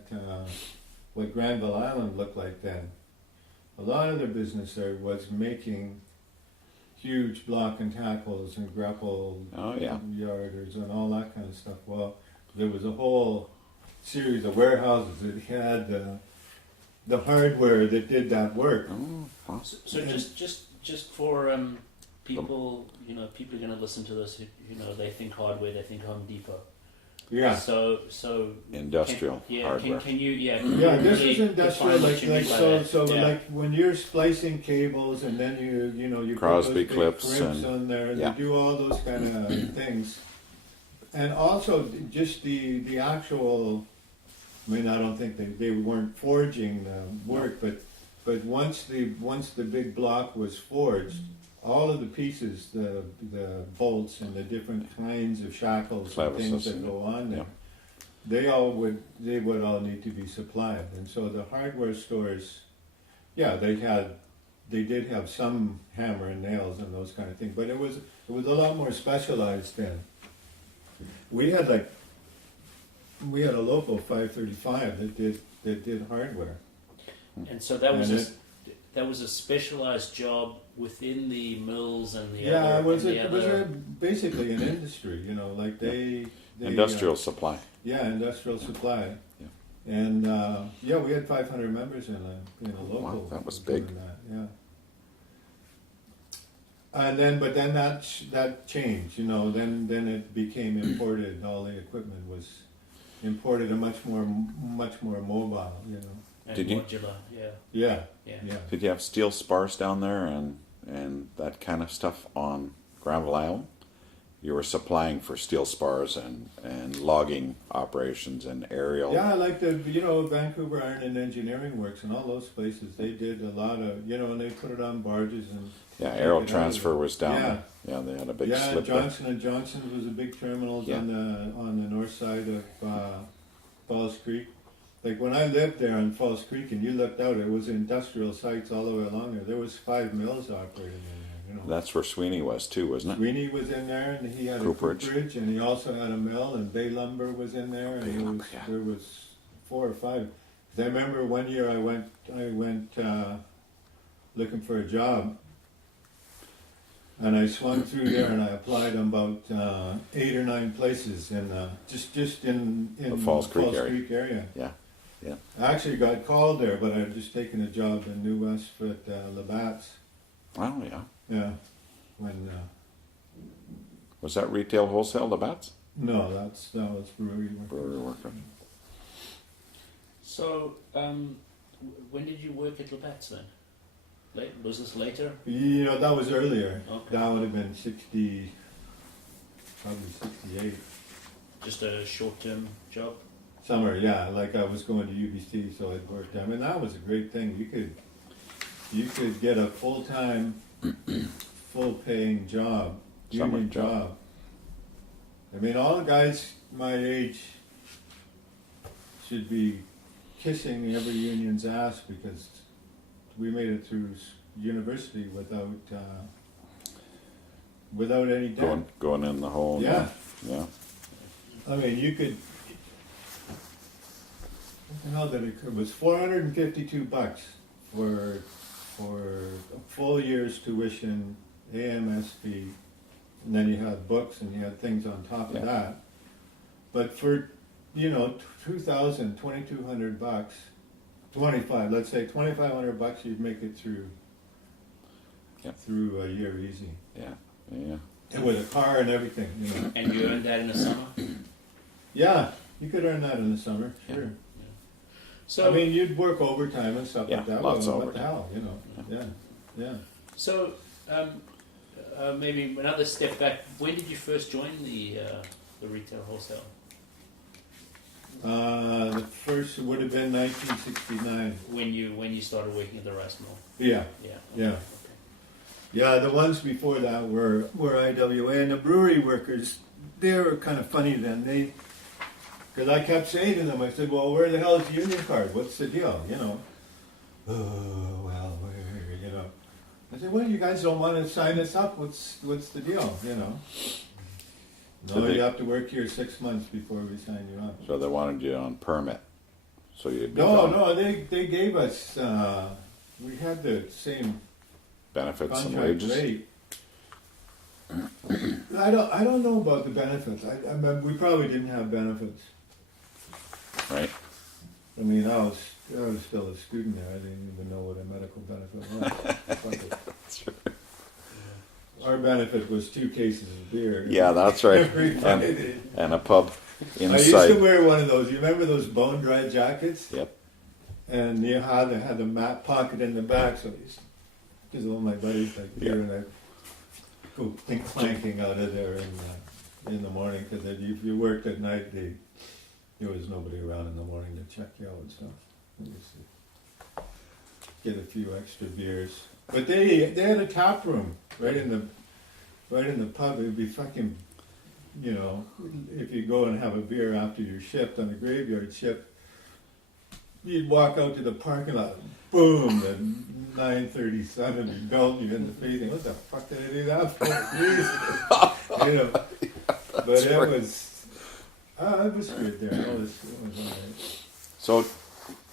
what Granville Island looked like then. A lot of their business there was making huge block and tackles and grapple yarders and all that kind of stuff. Well, there was a whole series of warehouses that had the hardware that did that work. Oh, awesome. So just for people, people are going to listen to this. They think hardware, they think Home Depot. Yeah. So Industrial hardware. Can you Yeah, really this is industrial. define what you mean by that? Yeah. Like when you're splicing cables and then you Crosby put those big clips crimps and- on there and yeah. you do all those kind of things, and also just the actual. I mean, I don't think they weren't forging the work, but once the big block was forged, all of the pieces, the bolts and the different kinds of shackles and things that go on there, they would all need to be supplied. And so the hardware stores, they did have some hammer and nails and those kind of things, but it was a lot more specialized then. We had a local 535 that did hardware. And so that was a specialized job within the mills and the Yeah, other. it was basically an industry, like they Industrial supply. Yeah, industrial supply. Yeah. And we had 500 members in a local. Wow, that was doing big. That, yeah. And then that changed, Then it became imported. All the equipment was imported and much more mobile, And Did you- modular, Yeah. yeah. Did you have steel spars down there and that kind of stuff on Granville Island? You were supplying for steel spars and logging operations and aerial. Yeah, like Vancouver Iron and Engineering Works and all those places. They did a lot of, and they put it on barges and. Yeah, aerial transfer was down Yeah. there. Yeah, they had a big Yeah, slip there. Johnson and Johnson's was a big terminal Yeah. on the north side of Falls Creek. Like when I lived there on Falls Creek and you looked out, it was industrial sites all the way along there. There was 5 mills operating in there. That's where Sweeney was too, wasn't it? Sweeney was in there, and he had Cooperage. a cooperage, and he also had a mill, and Bay Lumber was in there, and there was 4 or 5. 'Cause I remember one year I went looking for a job, and I swung through there, and I applied on about 8 or 9 places in just in The Falls Creek area. area. Yeah. I actually got called there, but I had just taken a job in New Westford, Labatt's. Oh, yeah. Yeah, when. Was that retail wholesale, the bats? No, that was brewery work. Brewery worker. So, when did you work at Labatt's then? Was this later? That was earlier. Okay. That would have been 60, probably 68. Just a short-term job? Summer, yeah. Like I was going to UBC, so I'd work there. I mean, that was a great thing. You could get a full-time, full-paying job, Summer union job. I mean, all the guys my age should be kissing every union's ass because we made it through university without any debt. Going in the hole. Yeah. Yeah. I mean, you could. What the hell did it was $452 for a full year's tuition, AMS fee, and then you had books and you had things on top of that. But for $2,200, 25. Let's say $2,500, you'd make it through a year easy. Yeah. Yeah. And with a car and everything. And you earned that in the summer? Yeah, you could earn that in the summer, sure. Yeah. So, I mean, you'd work overtime and stuff like that. Lots of what the hell, Yeah. So, maybe another step back. When did you first join the retail wholesale? The first would have been 1969. When you started working at the rice mill. Yeah, Yeah. yeah. Okay. Yeah, the ones before that were IWA, and the brewery workers, they were kind of funny then. Because I kept saying to them, I said, well, where the hell is the union card? What's the deal? You know, oh, well, where, you know. I said, well, you guys don't want to sign us up. What's the deal, you know? So No, they- you have to work here 6 months before we sign you up. So they wanted you on permit. So you'd be No, gone. no, they gave us, we had the same Benefits and contract wages. rate. I don't know about the benefits. I mean, we probably didn't have benefits. Right. I mean, I was still a student there. I didn't even know what a medical benefit was. Fuck it. Our benefit was 2 cases of beer. Yeah, that's right. Every Friday. And a pub I used to inside. wear one of those. You remember those bone dry jackets? Yep. And you had the mat pocket in the back, so I used to, because all my buddies like beer, and I'd go clanking out of there in the morning, because if you worked at night, there was nobody around in the morning to check you out and stuff. You used to get a few extra beers, but they had a tap room right in the pub. It would be fucking, you know, if you go and have a beer after your shift on a graveyard shift, you'd walk out to the parking lot, boom, the 937, you belt you in the face, and what the fuck did I do that for? Jesus. You know, but it was good there. It was all right. So,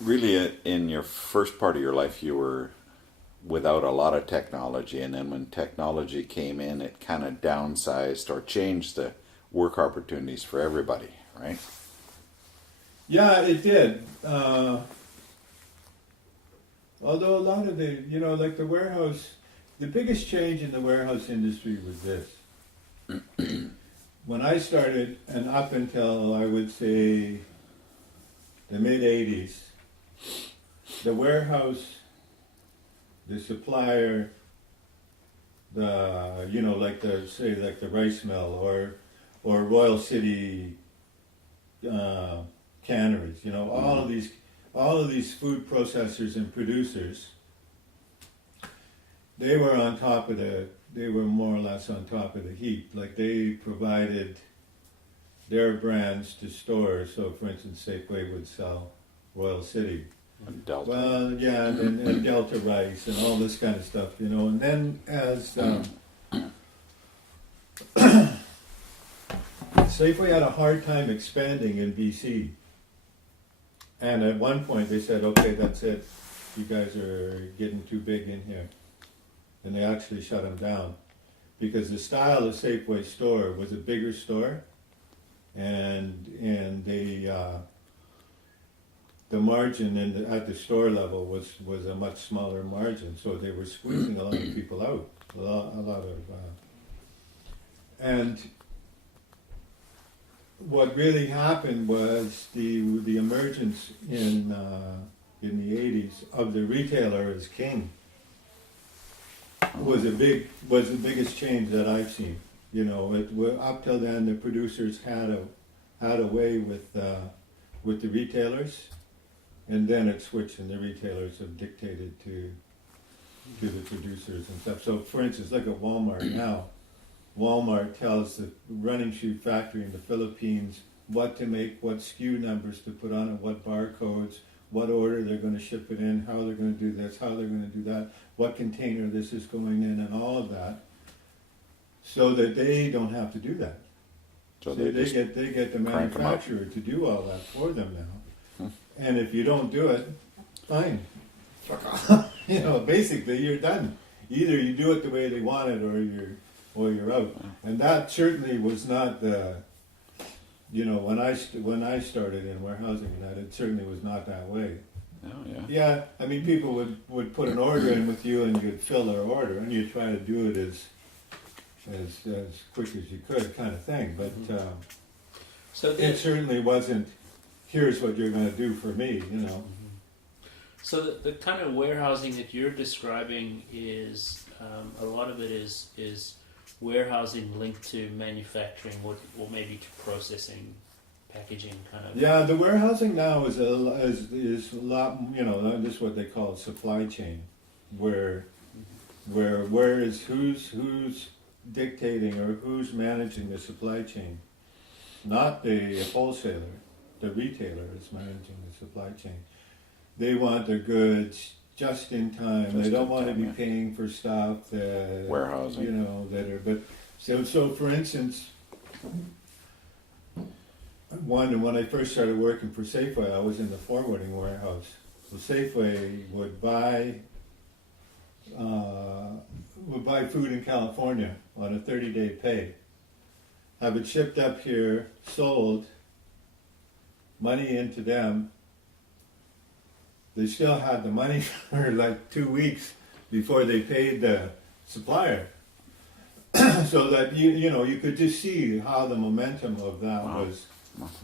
really, in your first part of your life, you were without a lot of technology, and then when technology came in, it kind of downsized or changed the work opportunities for everybody, right? Yeah, it did. Although a lot of the, you know, like the warehouse, the biggest change in the warehouse industry was this. When I started, and up until I would say the mid 80s, the warehouse, the supplier, the, you know, like the rice mill or Royal City canneries, you know, all of these food processors and producers, they were more or less on top of the heap. Like, they provided their brands to stores. So, for instance, Safeway would sell Royal City. And Delta. Well, yeah, and Delta Rice and all this kind of stuff, you know. And then as Safeway had a hard time expanding in BC. And at one point they said, okay, that's it. You guys are getting too big in here. And they actually shut them down. Because the style of Safeway store was a bigger store. And they, the margin at the store level was a much smaller margin. So they were squeezing a lot of people out. A lot of, and what really happened was the emergence in the 80s of the retailer as king was the biggest change that I've seen. You know, up till then the producers had a way with the retailers, and then it switched, and the retailers have dictated to the producers and stuff. So, for instance, look at Walmart now. Walmart tells the running shoe factory in the Philippines what to make, what SKU numbers to put on it, what barcodes, what order they're going to ship it in, how they're going to do this, how they're going to do that, what container this is going in, and all of that, so that they don't have to do that. So they just get the crank 'em up. manufacturer to do all that for them now. And if you don't do it, fine. Fuck off. You know, basically you're done. Either you do it the way they want it, or you're out. And that certainly was not the, you know, when I started in warehousing, and that, it certainly was not that way. Oh, yeah. Yeah, I mean, people would put an order in with you, and you'd fill their order, and you'd try to do it as quick as you could, kind of thing. But So it certainly wasn't, here's what you're going to do for me, you know. So the kind of warehousing that you're describing is a lot of it is warehousing linked to manufacturing or maybe to processing packaging kind of. Yeah, the warehousing now is a lot. This is what they call supply chain, where who's dictating or who's managing the supply chain, not the wholesaler. The retailer is managing the supply chain. They want their goods just in time. They don't want to be paying for stuff that warehousing. That are. But so for instance, when I first started working for Safeway, I was in the forwarding warehouse. So Safeway would buy food in California on a 30-day pay, have it shipped up here, sold, money into them. They still had the money for like 2 weeks before they paid the supplier. So that you could just see how the momentum of that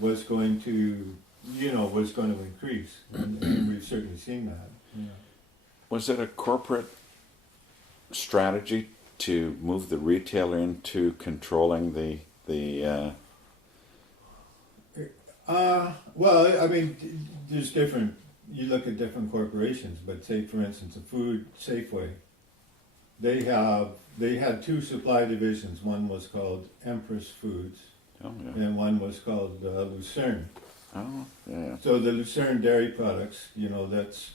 was going to increase, and we've certainly seen that. Yeah. Was it a corporate strategy to move the retailer into controlling the Well, I mean, there's different. You look at different corporations, but say, for instance, a food Safeway. They had two supply divisions. One was called Empress Foods, and one was called Lucerne. Oh, yeah. So the Lucerne dairy products, that's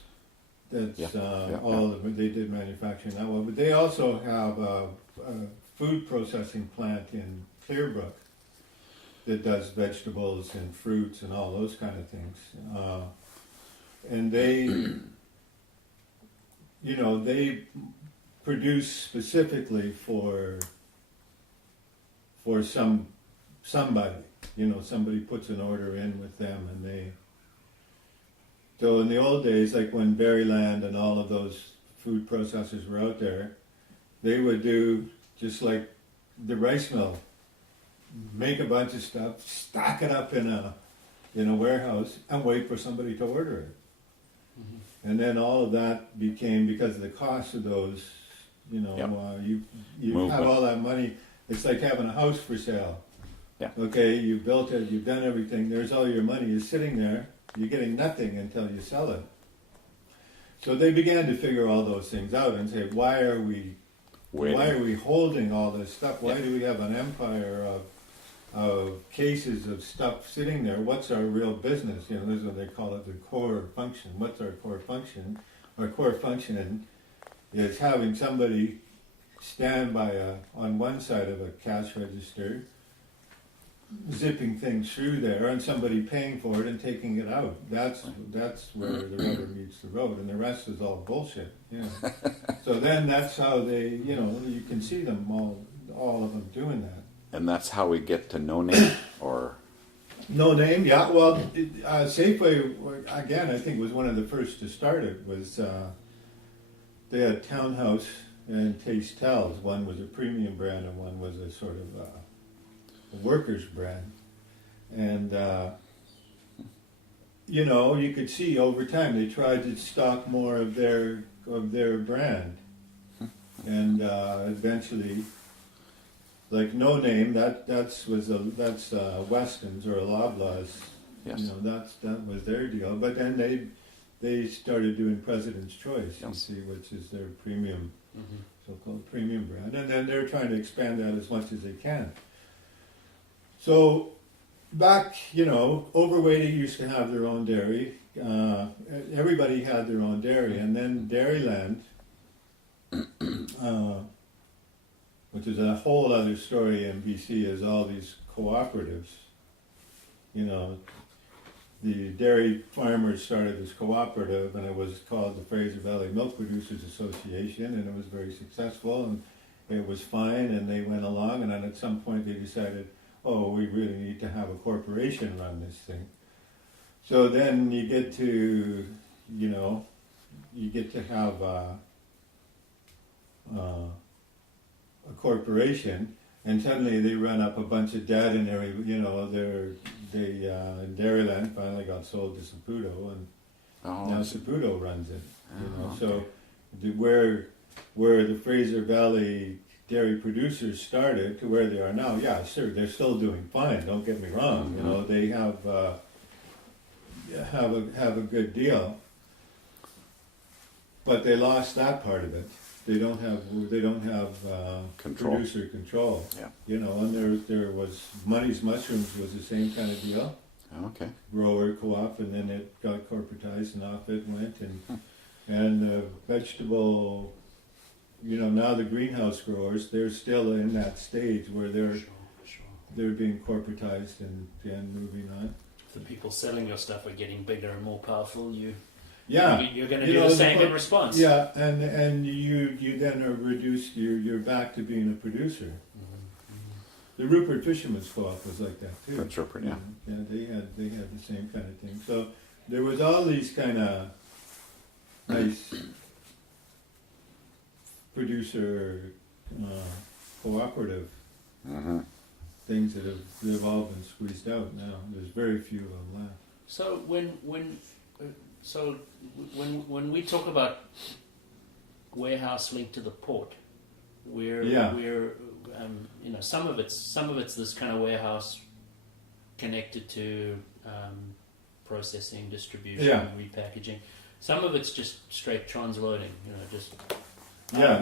all of it. They did manufacturing that one, but they also have a food processing plant in Clearbrook that does vegetables and fruits and all those kind of things. And they produce specifically for somebody. Somebody puts an order in with them, and So in the old days, like when Berryland and all of those food processors were out there, they would do just like the rice mill. Make a bunch of stuff, stack it up in a warehouse, and wait for somebody to order it. Mm-hmm. And then all of that became, because of the cost of those, you have all that money. It's like having a house for sale. Yeah. Okay, you built it, you've done everything. There's all your money is sitting there. You're getting nothing until you sell it. So they began to figure all those things out and say, why are we holding all this stuff? Why do we have an empire of cases of stuff sitting there? What's our real business? This is what they call it, the core function. What's our core function? Our core function is having somebody stand on one side of a cash register, zipping things through there, and somebody paying for it and taking it out. That's where the rubber meets the road, and the rest is all bullshit. So then that's how they, you can see them all of them doing that. And that's how we get to No Name, or No Name. Yeah. Well, Safeway again, I think was one of the first to start it. Was they had Townhouse and Taste Tells. One was a premium brand, and one was a sort of a workers brand, and you could see over time they tried to stock more of their brand, and eventually, like No Name, that's Weston's or Loblaws. yes, that was their deal. But then they started doing President's Choice, yes. you see, which is their premium, so-called premium brand, and then they're trying to expand that as much as they can. So back, Overweighty used to have their own dairy. Everybody had their own dairy. And then Dairyland, which is a whole other story in BC, is all these cooperatives. The dairy farmers started this cooperative, and it was called the Fraser Valley Milk Producers Association, and it was very successful, and it was fine, and they went along, and then at some point they decided, we really need to have a corporation run this thing. So then you get to have a corporation, and suddenly they run up a bunch of debt, and Dairyland finally got sold to Saputo, and now Saputo runs it. So where the Fraser Valley dairy producers started to where they are now, yeah, sure, they're still doing fine. Don't get me wrong. You know, they have a good deal, but they lost that part of it. They don't have Control. producer control. Yeah. You know, and there was Money's Mushrooms was the same kind of deal. Okay. Grower co-op, and then it got corporatized, and off it went, and vegetable. You know, now the greenhouse growers, they're still in that stage where they're being corporatized and moving on. The people selling your stuff are getting bigger and more powerful. You're going to do know, the same in response. Yeah, and you then are reduced. You're back to being a producer. The Rupert Fisherman's Co-op was like that too. Prince Rupert, yeah. Yeah, they had the same kind of thing. So there was all these kind of nice producer cooperative things that have all been squeezed out now. There's very few of them left. So when we talk about warehouse linked to the port, we're you know, some of it's this kind of warehouse connected to processing, distribution, repackaging. Some of it's just straight transloading, you know, just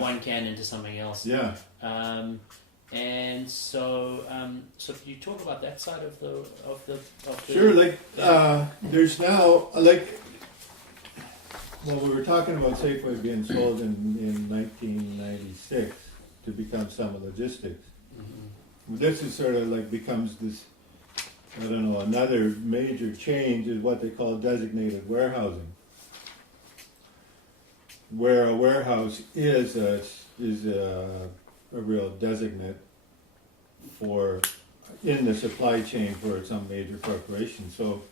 one can into something else. Yeah. And so can you talk about that side of the Sure. Like there's now we were talking about Safeway being sold in 1996 to become Summit Logistics. This is sort of like becomes this, I don't know, another major change is what they call designated warehousing, where a warehouse is a real designate for in the supply chain for some major corporation. So,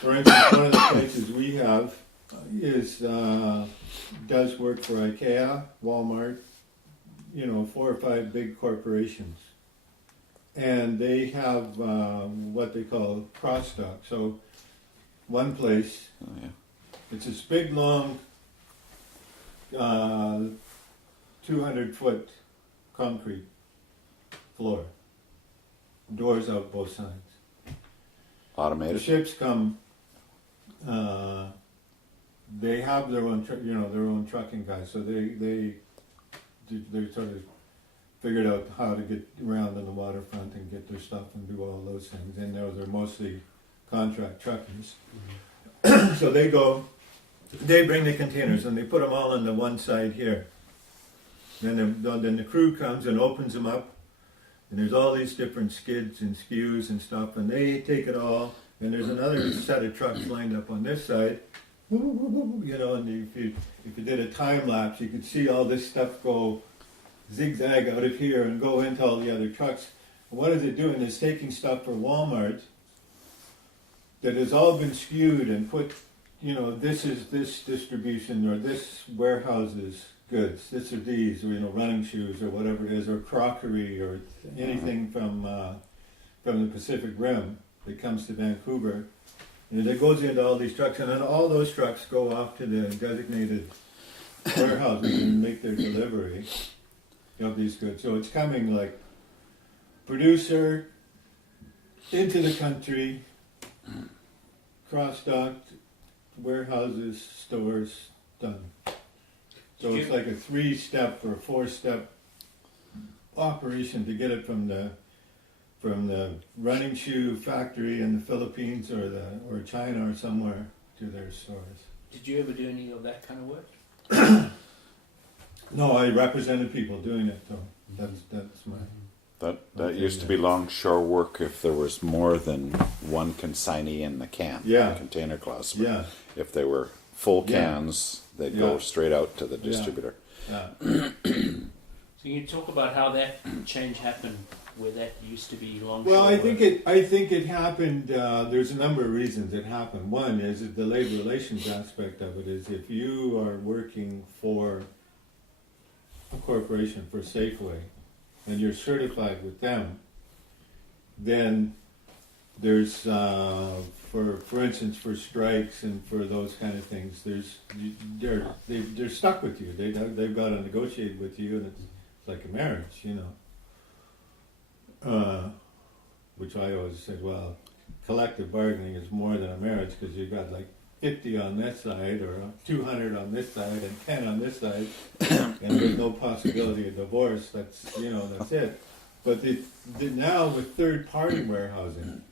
for instance, one of the places we have is does work for IKEA, Walmart, you know, 4 or 5 big corporations, and they have what they call cross stock. So, one place, it's this big long 200-foot concrete floor, doors out both sides. Automated. The ships come. They have their own, their own trucking guys. So they sort of figured out how to get around on the waterfront and get their stuff and do all those things. And they're mostly contract truckers. So they bring the containers and they put them all on the one side here. Then the crew comes and opens them up, and there's all these different skids and skews and stuff, and they take it all. And there's another set of trucks lined up on this side. You know, and if you did a time lapse, you could see all this stuff go zigzag out of here and go into all the other trucks. And what is it doing? It's taking stuff for Walmart that has all been skewed and put, you know, this is this distribution, or this warehouse's goods. This are these, or, you know, running shoes or whatever it is, or crockery or anything from the Pacific Rim that comes to Vancouver. And it goes into all these trucks, and then all those trucks go off to the designated warehouses and make their delivery of these goods. So it's coming like producer into the country, cross-docked, warehouses, stores, done. So it's like a 3-step or 4-step operation to get it from the running shoe factory in the Philippines or China or somewhere to their stores. Did you ever do any of that kind of work? No, I represented people doing it though. That's my. That used to be longshore work if there was more than one consignee in the can, Yeah. the container class. But Yeah. if they were full cans, they'd go straight out to the distributor. Yeah. So can you talk about how that change happened, where that used to be longshore? Well, I think work? it happened. There's a number of reasons it happened. One is that the labor relations aspect of it is if you are working for a corporation, for Safeway, and you're certified with them, then there's for instance for strikes and for those kind of things, they're stuck with you. They've got to negotiate with you, and like a marriage, which I always said, well, collective bargaining is more than a marriage because you've got like 50 on this side or 200 on this side and 10 on this side, and there's no possibility of divorce. That's that's it. But now with third-party warehousing,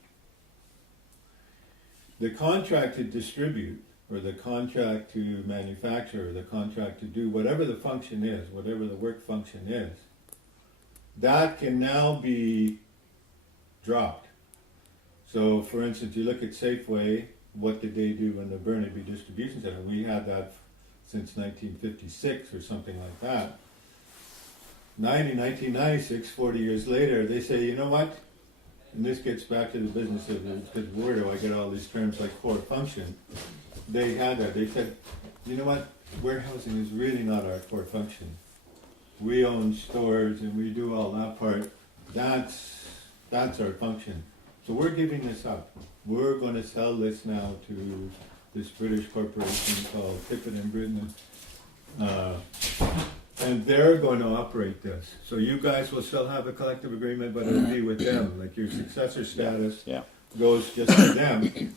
the contract to distribute, or the contract to manufacture, or the contract to do whatever the function is, whatever the work function is, that can now be dropped. So, for instance, you look at Safeway, what did they do in the Burnaby Distribution Center? We had that since 1956 or something like that. 1996, 40 years later, they say, you know what? And this gets back to the business of, because where do I get all these terms like core function? They had that. They said, you know what? Warehousing is really not our core function. We own stores and we do all that part. That's our function. So we're giving this up. We're going to sell this now to this British corporation called Tippett and Britton. And they're going to operate this. So you guys will still have a collective agreement, but it'll be with them. Like your successor status goes just to them.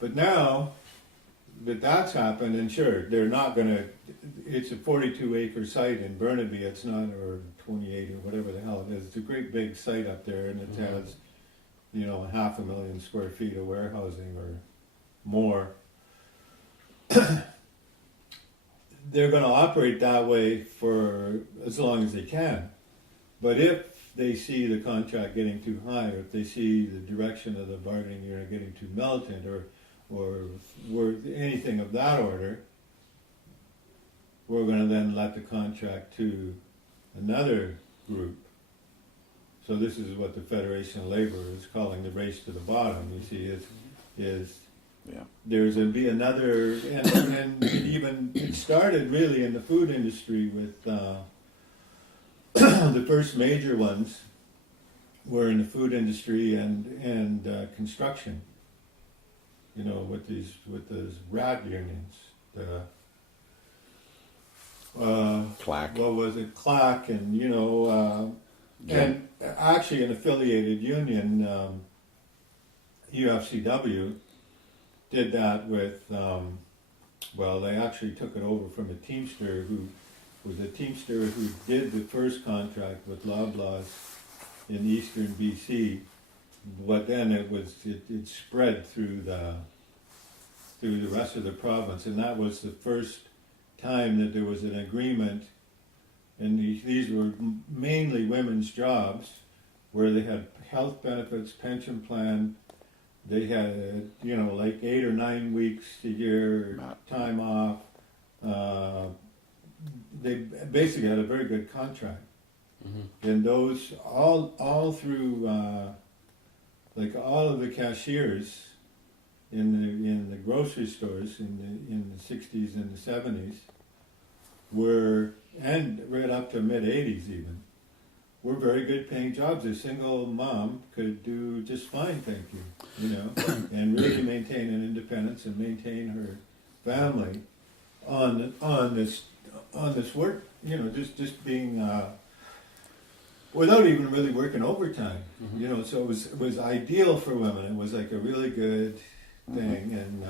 But now that that's happened, and sure, they're not going to, it's a 42-acre site in Burnaby, it's not, or 28 or whatever the hell it is. It's a great big site up there, and it has, 500,000 square feet of warehousing or more. They're going to operate that way for as long as they can. But if they see the contract getting too high, or if they see the direction of the bargaining unit getting too militant, or anything of that order, we're going to then let the contract to another group. So this is what the Federation of Labor is calling the race to the bottom. You see, there's going to be another, and it started really in the food industry with the first major ones were in the food industry and construction. With those rat unions, Clack. What was it, Clack, and and actually an affiliated union, UFCW, did that with. They actually took it over from a Teamster who did the first contract with Loblaws in eastern BC. But then it spread through the rest of the province, and that was the first time that there was an agreement. And these were mainly women's jobs, where they had health benefits, pension plan. They had like 8 or 9 weeks a year time off. They basically had a very good contract, and those all through. Like all of the cashiers in the grocery stores in the 60s and the 70s were, and right up to mid 80s even, were very good paying jobs. A single mom could do just fine, thank you, and really maintain an independence and maintain her family on this work, just being. Without even really working overtime, so it was ideal for women. It was like a really good thing. And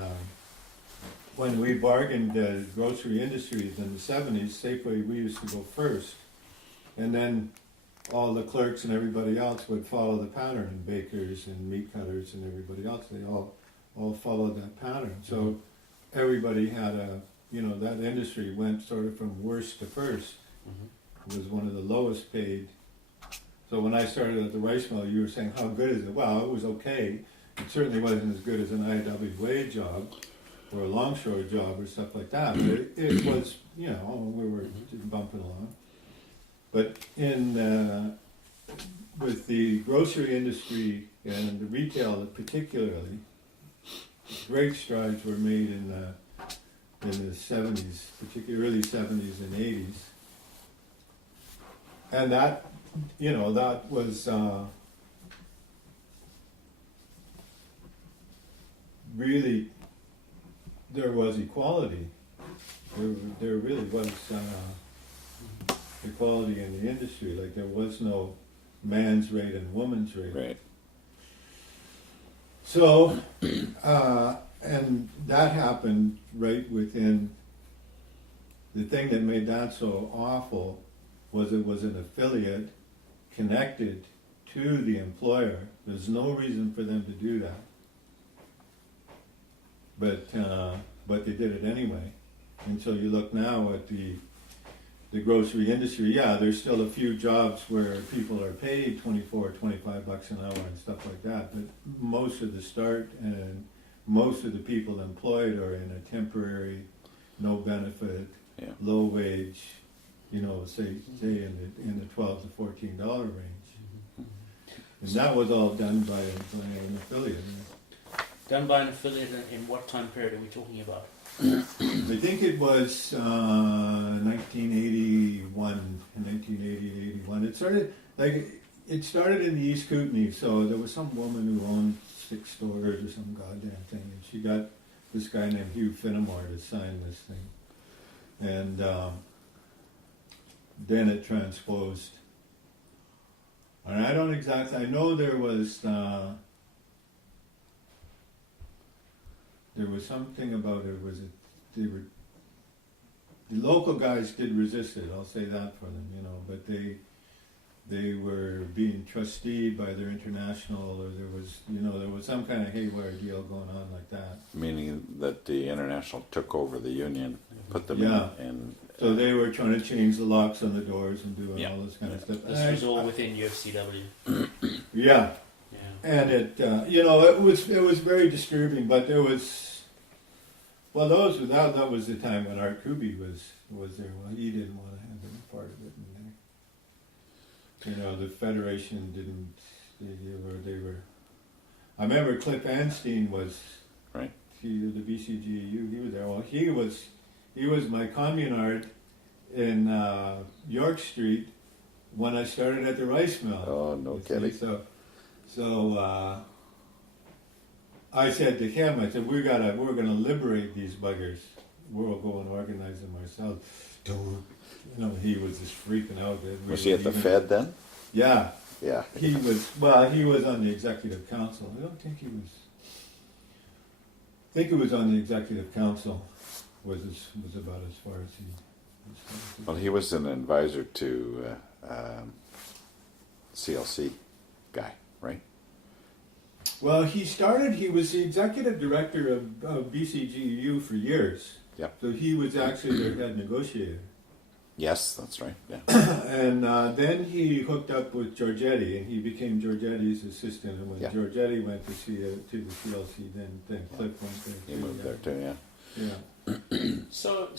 when we bargained grocery industries in the 70s, Safeway, we used to go first, and then all the clerks and everybody else would follow the pattern. And bakers and meat cutters and everybody else, they all followed that pattern. So everybody had that industry went sort of from worst to first. It was one of the lowest paid. So when I started at the rice mill, you were saying, how good is it? Well, it was okay. It certainly wasn't as good as an IWA job or a longshore job or stuff like that. But it was, we were just bumping along. But with the grocery industry and the retail particularly, great strides were made in the 70s, particularly early 70s and 80s. And that was really, there was equality. There really was equality in the industry. Like there was no man's rate and woman's rate. Right. So, and that happened right within. The thing that made that so awful was it was an affiliate connected to the employer. There's no reason for them to do that. But they did it anyway. And so you look now at the grocery industry, yeah, there's still a few jobs where people are paid $24, $25 an hour and stuff like that, but most of the start and most of the people employed are in a temporary, no benefit, low wage, say in the $12 to $14 range. And that was all done by an affiliate. Done by an affiliate in what time period are we talking about? I think it was 1981, 1980, 81. It started in the East Kootenay, so there was some woman who owned 6 stores or some goddamn thing, and she got this guy named Hugh Finnemore to sign this thing. And then it transposed. And I don't exactly, I know there was something about it, the local guys did resist it, I'll say that for them, but they were being trusteed by their international, or there was some kind of haywire deal going on like that. Meaning that the international took over the union, put them in. So they were trying to change the locks on the doors and doing all this kind of stuff. This was all within UFCW. Yeah. And it, it was very disturbing, but there was, that was the time when Art Kuby was there. Well, he didn't want to have any part of it. And the Federation didn't, they were, I remember Cliff Anstine was, right. The BCGEU, he was there. Well, he was my communard in York Street when I started at the rice mill. Oh, no kidding. So I said to him, I said, we're gonna liberate these buggers. We'll go and organize them ourselves. He was just freaking out. Was he at the Fed then? Yeah. Yeah. He was on the executive council. I don't think he was. I think he was on the executive council. Was about as far as he. Well, he was an advisor to CLC guy, right? Well, he was the executive director of BCGEU for years. Yep. So he was actually their head negotiator. Yes, that's right. Yeah. And then he hooked up with Giorgetti, and he became Giorgetti's assistant. And when Giorgetti went to the CLC, then Cliff went there. He moved there too. Yeah. Yeah. So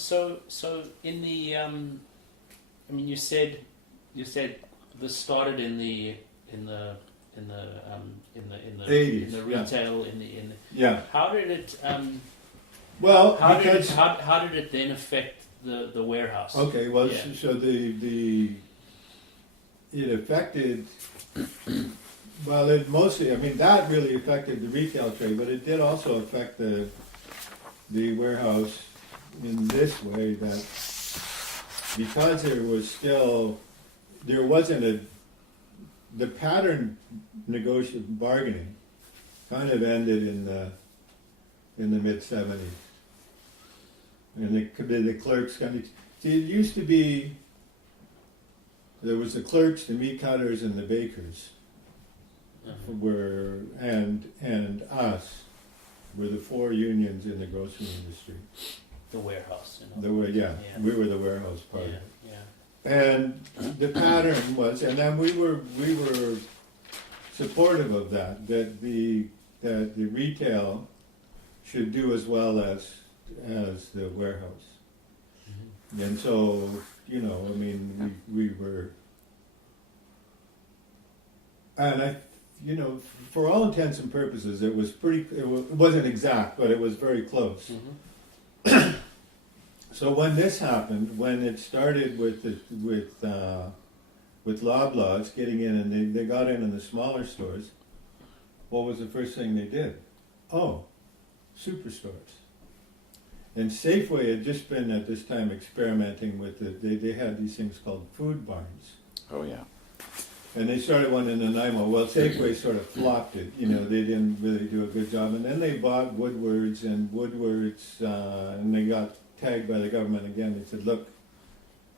in the, you said this started in the 80s, in the retail in the how did it how did it then affect the warehouse? Okay, well, so it affected. Well, it mostly, that really affected the retail trade, but it did also affect the warehouse in this way, that because there wasn't the pattern bargaining kind of ended in the mid-70s. And the clerks kind of, it used to be, there was the clerks, the meat cutters, and the bakers and us were the 4 unions in the grocery industry. The warehouse. We were the warehouse part. Yeah. And the pattern was, and then we were supportive of that the retail should do as well as the warehouse. Mm-hmm. And so, we were, and for all intents and purposes, it wasn't exact, but it was very close. Mm-hmm. So when this happened, when it started with Loblaws getting in, and they got in the smaller stores, what was the first thing they did? Oh, superstores. And Safeway had just been at this time experimenting with they had these things called food barns. Oh yeah. And they started one in Nanaimo. Well, Safeway sort of flopped it. You know, they didn't really do a good job. And then they bought Woodward's, and they got tagged by the government again. They said, look,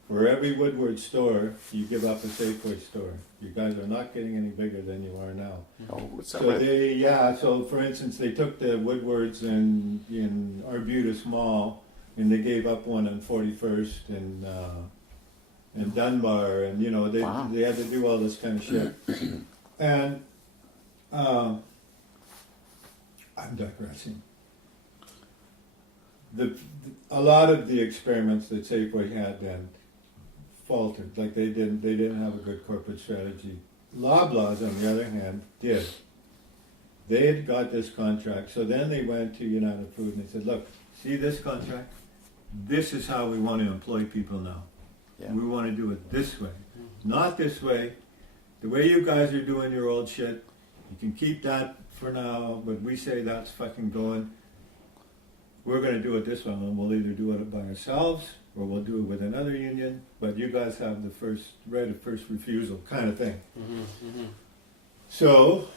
for every Woodward store, you give up a Safeway store. You guys are not getting any bigger than you are now. Oh, what's that? So so for instance, they took the Woodwards in Arbutus Mall, and they gave up one on 41st and Dunbar, and you know, Wow. they had to do all this kind of shit. And I'm digressing. A lot of the experiments that Safeway had then faltered. Like they didn't have a good corporate strategy. Loblaws, on the other hand, did. They had got this contract, so then they went to United Food and they said, look, see this contract? This is how we want to employ people now. Yeah. We want to do it this way, not this way. The way you guys are doing your old shit, you can keep that for now, but we say that's fucking going. We're going to do it this way, and we'll either do it by ourselves or we'll do it with another union, but you guys have the right of first refusal kind of thing. So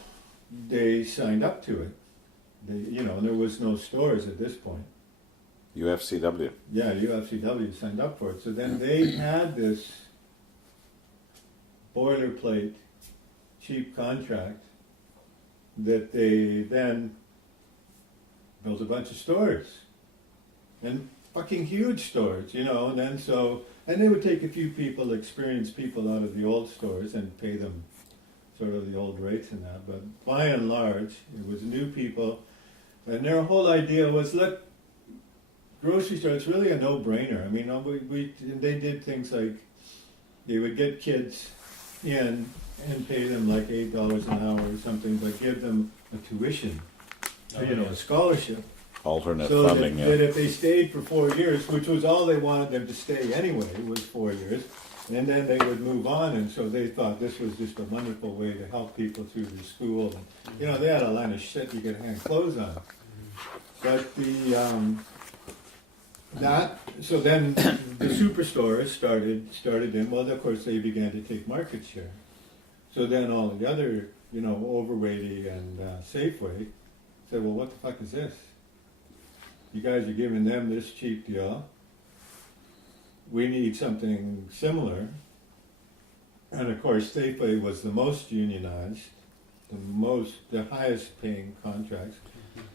they signed up to it. And there was no stores at this point. UFCW. Yeah, UFCW signed up for it. So then they had this boilerplate, cheap contract that they then built a bunch of stores. And fucking huge stores, and then and they would take a few people, experienced people out of the old stores and pay them sort of the old rates and that. But by and large, it was new people. And their whole idea was, look, grocery store, it's really a no-brainer. I mean, they did things like they would get kids in and pay them like $8 an hour or something, but give them a tuition, a scholarship. Alternate So funding, that if they stayed for 4 years, which was all they wanted them to stay anyway, was 4 years, and then they would move on, and so they thought this was just a wonderful way to help people through their school. And, they had a line of shit you could hang clothes on. But so then the superstores started in, well, of course they began to take market share. So then all the other, Overweighty and Safeway said, well, what the fuck is this? You guys are giving them this cheap deal. We need something similar. And of course, Safeway was the most unionized, the highest paying contracts.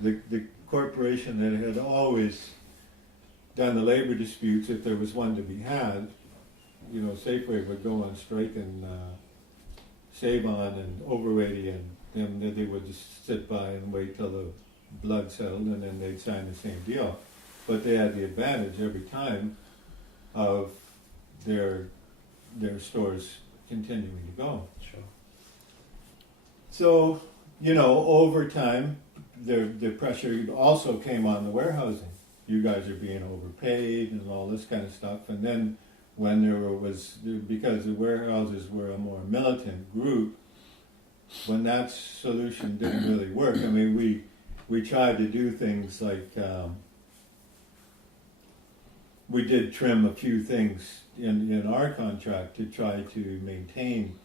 The corporation that had always done the labor disputes, if there was one to be had, Safeway would go on strike, and Save-On and Overweighty and them, they would just sit by and wait till the blood settled, and then they'd sign the same deal. But they had the advantage every time of their stores continuing to go. Sure. So, over time, the pressure also came on the warehousing. You guys are being overpaid and all this kind of stuff. And then when because the warehouses were a more militant group, when that solution didn't really work, I mean, we tried to do things like, we did trim a few things in our contract to try to maintain,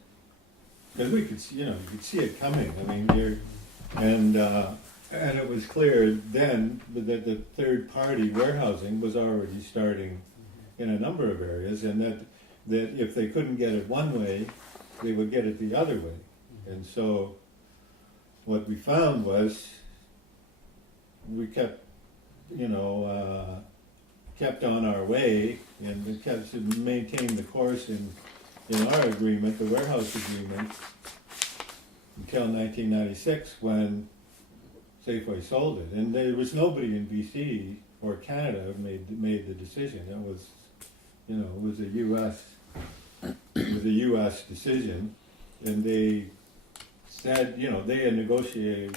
because we could, you could see it coming. I mean, and it was clear then that the third-party warehousing was already starting in a number of areas, and that if they couldn't get it one way, they would get it the other way. And so what we found was we kept on our way, and we kept to maintain the course in our agreement, the warehouse agreement, until 1996 when Safeway sold it. And there was nobody in BC or Canada made the decision. It was, it was a U.S. decision, and they said, they had negotiated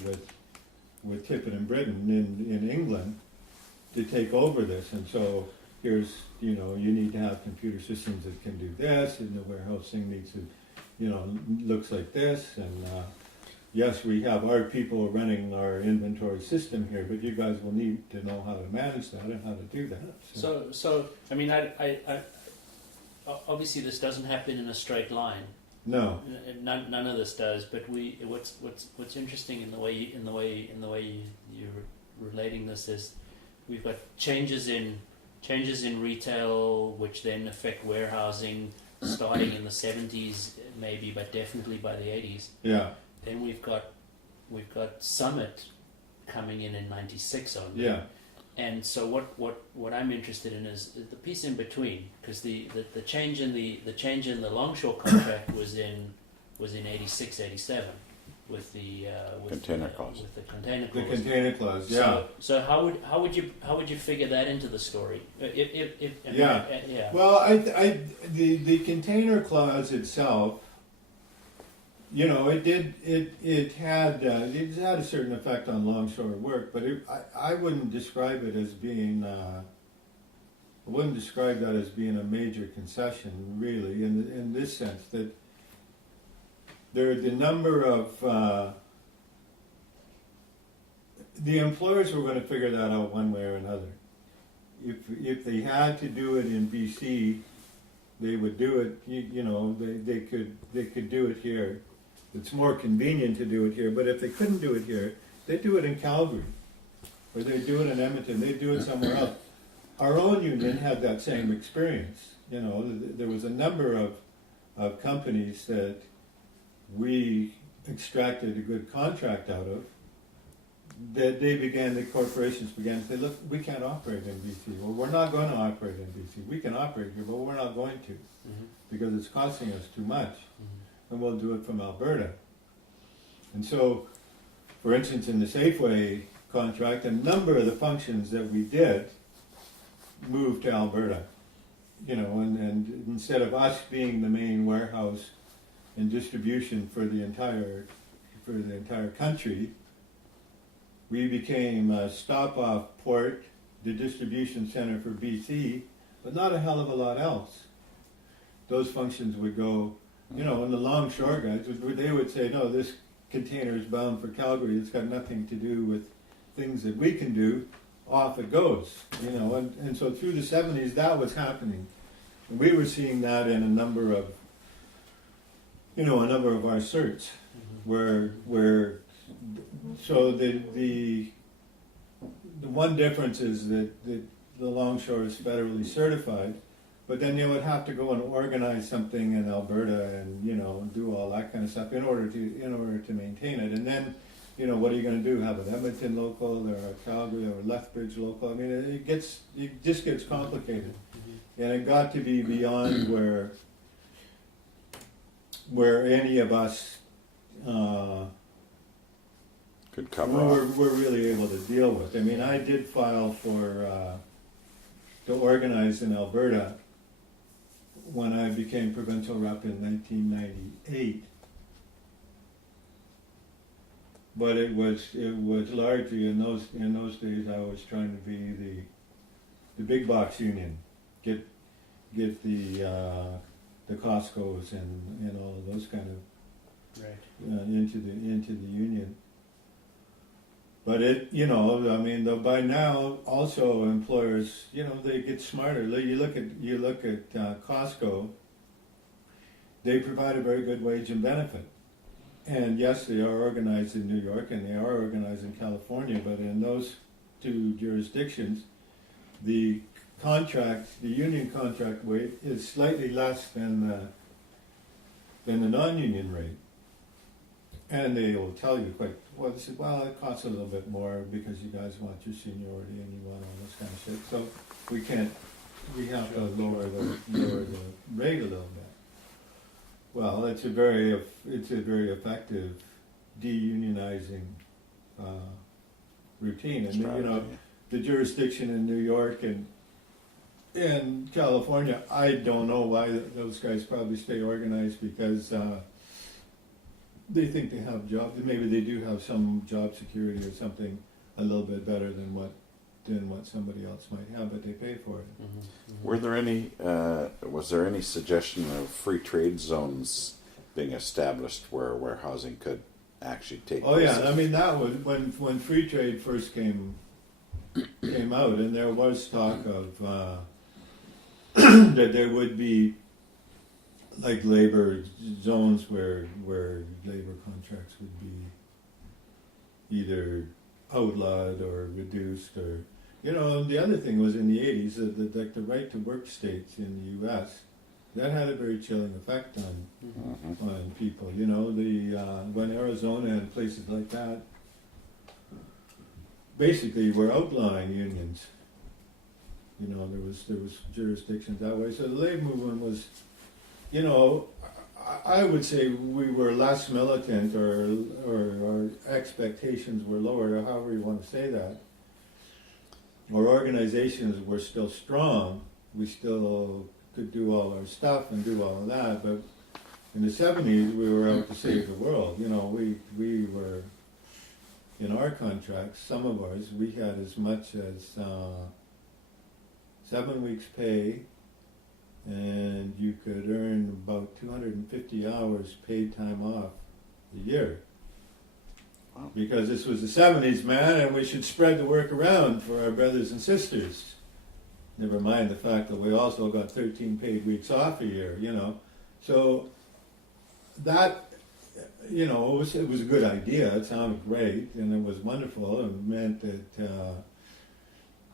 with Tippett and Britton in England to take over this, and so here's, you need to have computer systems that can do this, and the warehousing needs to, looks like this, and yes, we have our people running our inventory system here, but you guys will need to know how to manage that and how to do that. So I mean, obviously this doesn't happen in a straight line. No. None of this does. But what's interesting in the way you're relating this is we've got changes in retail, which then affect warehousing, starting in the 70s maybe, but definitely by the 80s. Yeah. Then we've got Summit coming in '96 only. Yeah. And so what I'm interested in is the piece in between, because the change in the longshore contract was in '86, '87 with the Container clause. With the container The clause. container clause, yeah. So how would you figure that into the story? Yeah. Well, the container clause itself, you know, it had a certain effect on longshore work, but I wouldn't describe it as being I wouldn't describe that as being a major concession, really, in this sense that the number of the employers were going to figure that out one way or another. If they had to do it in BC, they would do it. You know, they could do it here. It's more convenient to do it here, but if they couldn't do it here, they'd do it in Calgary, or they'd do it in Edmonton, they'd do it somewhere else. Our own union had that same experience. You know, there was a number of companies that we extracted a good contract out of, that the corporations began to say, look, we can't operate in BC, or we're not going to operate in BC. We can operate here, but we're not going to, because it's costing us too much. And we'll do it from Alberta. And so, for instance, in the Safeway contract, a number of the functions that we did moved to Alberta. You know, and instead of us being the main warehouse and distribution for the entire country, we became a stop-off port, the distribution center for BC, but not a hell of a lot else. Those functions would go. You know, and the longshore guys, they would say, no, this container is bound for Calgary. It's got nothing to do with things that we can do. Off it goes, you know. And so through the 70s, that was happening. And we were seeing that in a number of our certs, where so the one difference is that the longshore is federally certified. But then they would have to go and organize something in Alberta and, you know, do all that kind of stuff in order to maintain it. And then, you know, what are you going to do? Have an Edmonton local or a Calgary or a Lethbridge local? I mean, it just gets complicated. And it got to be beyond where any of us could cover we're really able to deal with. I mean, I did file for to organize in Alberta when I became provincial rep in 1998, but it was largely in those days I was trying to be the big box union, get the Costco's and all of those kind of into the union. But you know, I mean, by now also employers, you know, they get smarter. You look at Costco. They provide a very good wage and benefit, and yes, they are organized in New York and they are organized in California. But in those two jurisdictions, the union contract rate is slightly less than the non-union rate. And they will tell you quite well. They say, well, it costs a little bit more because you guys want your seniority and you want all this kind of shit. So we have to lower the rate a little bit. Well, it's a very effective deunionizing routine, and you know, the jurisdiction in New York and California, I don't know why those guys probably stay organized, because they think they have jobs. Maybe they do have some job security or something a little bit better than what somebody else might have, but they pay for it. Were there any? Was there any suggestion of free trade zones being established where warehousing could actually take Oh place. yeah, I mean that was when free trade first came out, and there was talk of that there would be like labor zones where labor contracts would be either outlawed or reduced, or the other thing was in the 80s that the right to work states in the U.S. that had a very chilling effect on people. When Arizona and places like that basically were outlawing unions. There was jurisdictions that way. So the labor movement was, I would say we were less militant, or our expectations were lower, or however you want to say that. Our organizations were still strong. We still could do all our stuff and do all of that, but in the 70s we were out to save the world. We were, in our contracts, some of ours, we had as much as 7 weeks pay, and you could earn about 250 hours paid time off a year. Wow. Because this was the 70s, man, and we should spread the work around for our brothers and sisters. Never mind the fact that we also got 13 paid weeks off a year, So that, it was a good idea. It sounded great, and it was wonderful. It meant that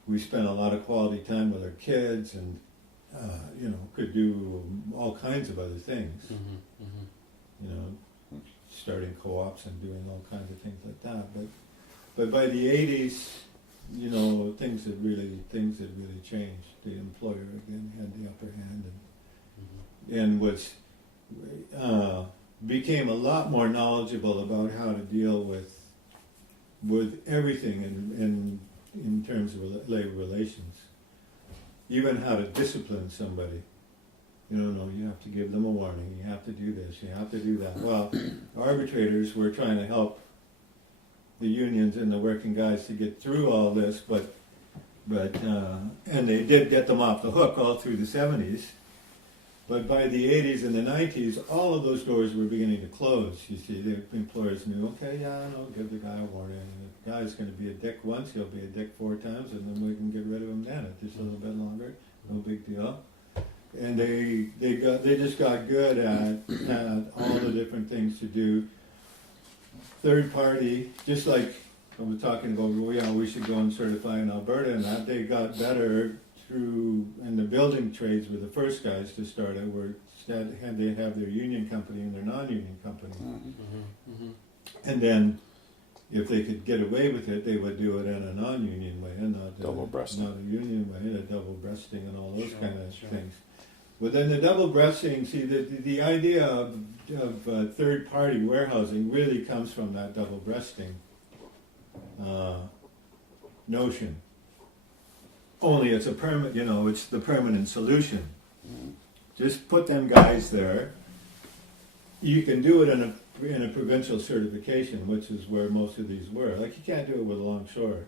we spent a lot of quality time with our kids, and could do all kinds of other things. Starting co-ops and doing all kinds of things like that. But by the 80s, things had really changed. The employer again had the upper hand, and was became a lot more knowledgeable about how to deal with everything in terms of labor relations. Even how to discipline somebody. You have to give them a warning. You have to do this. You have to do that. Well, arbitrators were trying to help the unions and the working guys to get through all this, but and they did get them off the hook all through the 70s. But by the 80s and the 90s, all of those doors were beginning to close. You see, the employers knew, okay, give the guy a warning. If the guy's going to be a dick once, he'll be a dick 4 times, and then we can get rid of him then. If just a little bit longer, no big deal. And they just got good at all the different things to do. Third party, just like I was talking about, we should go and certify in Alberta, and that they got better through. And the building trades were the first guys to start it. They have their union company and their non-union company, and then if they could get away with it, they would do it in a non-union way, and not a union way, a double breasting and all those kind of things. But then the double breasting, see, the idea of third-party warehousing really comes from that double breasting notion. Only it's a it's the permanent solution. Just put them guys there. You can do it in a provincial certification, which is where most of these were. Like, you can't do it with Longshore.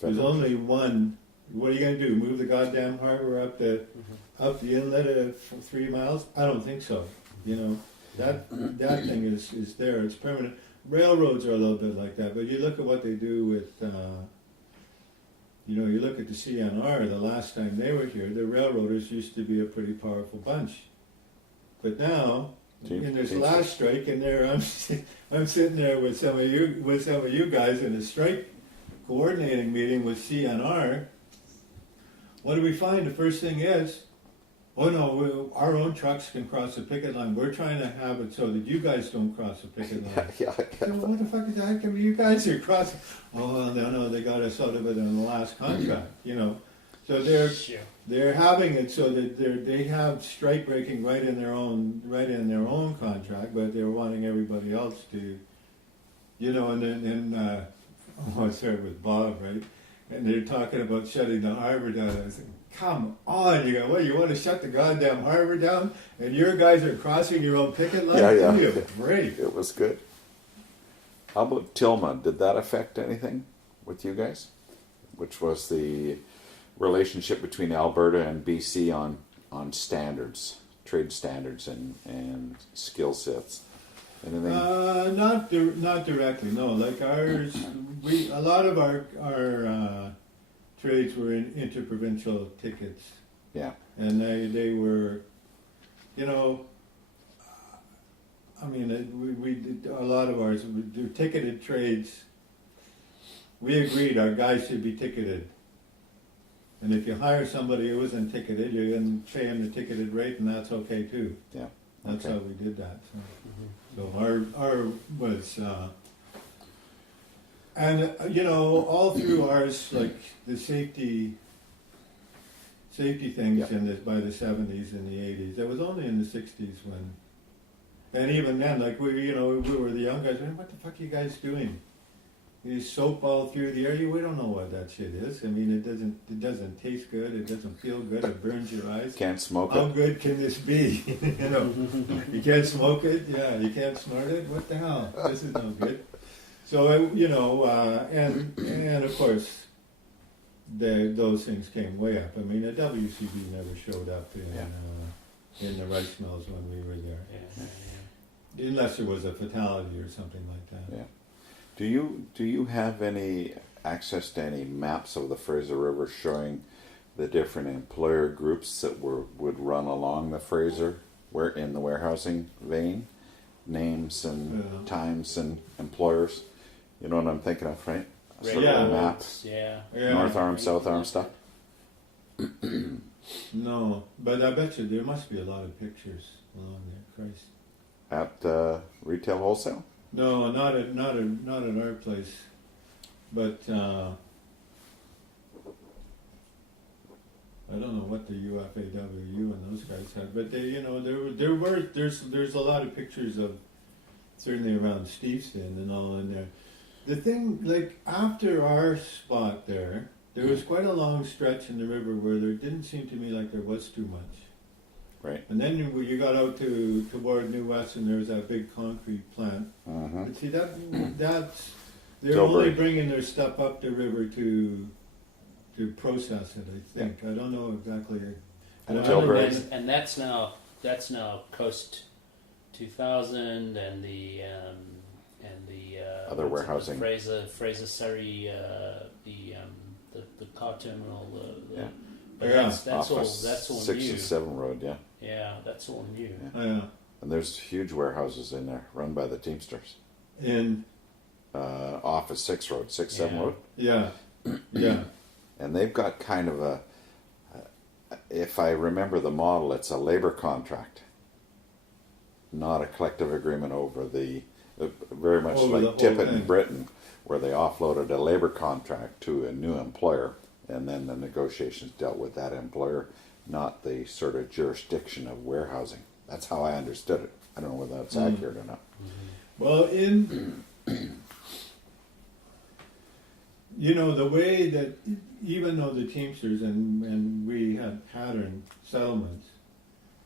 There's only one. What are you going to do? Move the goddamn harbor up the inlet of 3 miles? I don't think so. That thing is there. It's permanent. Railroads are a little bit like that, but you look at what they do with. You look at the CNR. The last time they were here, the railroaders used to be a pretty powerful bunch, but now in this last strike, and there I'm sitting there with some of you guys in a strike coordinating meeting with CNR. What do we find? The first thing is, our own trucks can cross the picket line. We're trying to have it so that you guys don't cross the picket line. Yeah. So what the fuck is that? You guys are crossing. Oh, no, they got us out of it in the last contract, So they're having it so that they have strike breaking right in their own contract, but they're wanting everybody else to, and then I was there with Bob, right? And they're talking about shutting the harbor down. I was like, come on, you want to shut the goddamn harbor down? And your guys are crossing your own picket line? Yeah. Give me a break. It was good. How about Tilma? Did that affect anything with you guys? Which was the relationship between Alberta and BC on standards, trade standards and skill sets. Anything? Not directly. No, like ours, a lot of our trades were in interprovincial tickets, Yeah. and they were, you know, I mean, we did a lot of ours. We do ticketed trades. We agreed our guys should be ticketed, and if you hire somebody who isn't ticketed, you can pay them the ticketed rate, and that's okay too. Yeah. That's Okay. how we did that. So. Mm-hmm. So our was, and you know, all through ours, like the safety things Yeah. by the 70s and the 80s. It was only in the 60s when, and even then, like we were the young guys. What the fuck are you guys doing? You soap all through the air. We don't know what that shit is. I mean, it doesn't taste good. It doesn't feel good. It burns your eyes. Can't smoke How it. good can this be? You know, you can't smoke it. Yeah, you can't snort it. What the hell? This is no good. So you know, and of course, those things came way up. I mean, the WCB never showed up in the rice mills when we were there, unless there was a fatality or something like that. Yeah. Do you have any access to any maps of the Fraser River showing the different employer groups that would run along the Fraser, where in the warehousing vein, names and times and employers? You know what I'm thinking of, right? Sort of Yeah. a map. Yeah. North Arm, South Arm stuff. No, but I bet you there must be a lot of pictures along there. Christ. At retail wholesale. No, not at our place, but I don't know what the UFAWU and those guys had, but they, you know, there's a lot of pictures of certainly around Steveston and all in there. The thing, like after our spot there was quite a long stretch in the river where there didn't seem to me like there was too much. Right. And then you got out toward New West, and there was that big concrete plant. Mm-hmm. But see that's they're Tilbury. only bringing their stuff up the river to process it. I think I don't know exactly. And Tilbury. And that's now Coast 2000 and the Other warehousing. Fraser Surrey, the car terminal. Yeah. That's Off all. of That's all 67 new. Road, yeah. Yeah, that's all new. Yeah. Oh, yeah. And there's huge warehouses in there, run by the Teamsters. In Off of 6 Road, 7 Yeah. Road. yeah, yeah, And they've got kind of a, if I remember the model, it's a labor contract, not a collective agreement over the, very much Over the like whole Tippett in thing. Britain, where they offloaded a labor contract to a new employer, and then the negotiations dealt with that employer, not the sort of jurisdiction of warehousing. That's how I understood it. I don't know whether that's accurate or not. Well, you know, the way that even though the Teamsters and we had pattern settlements,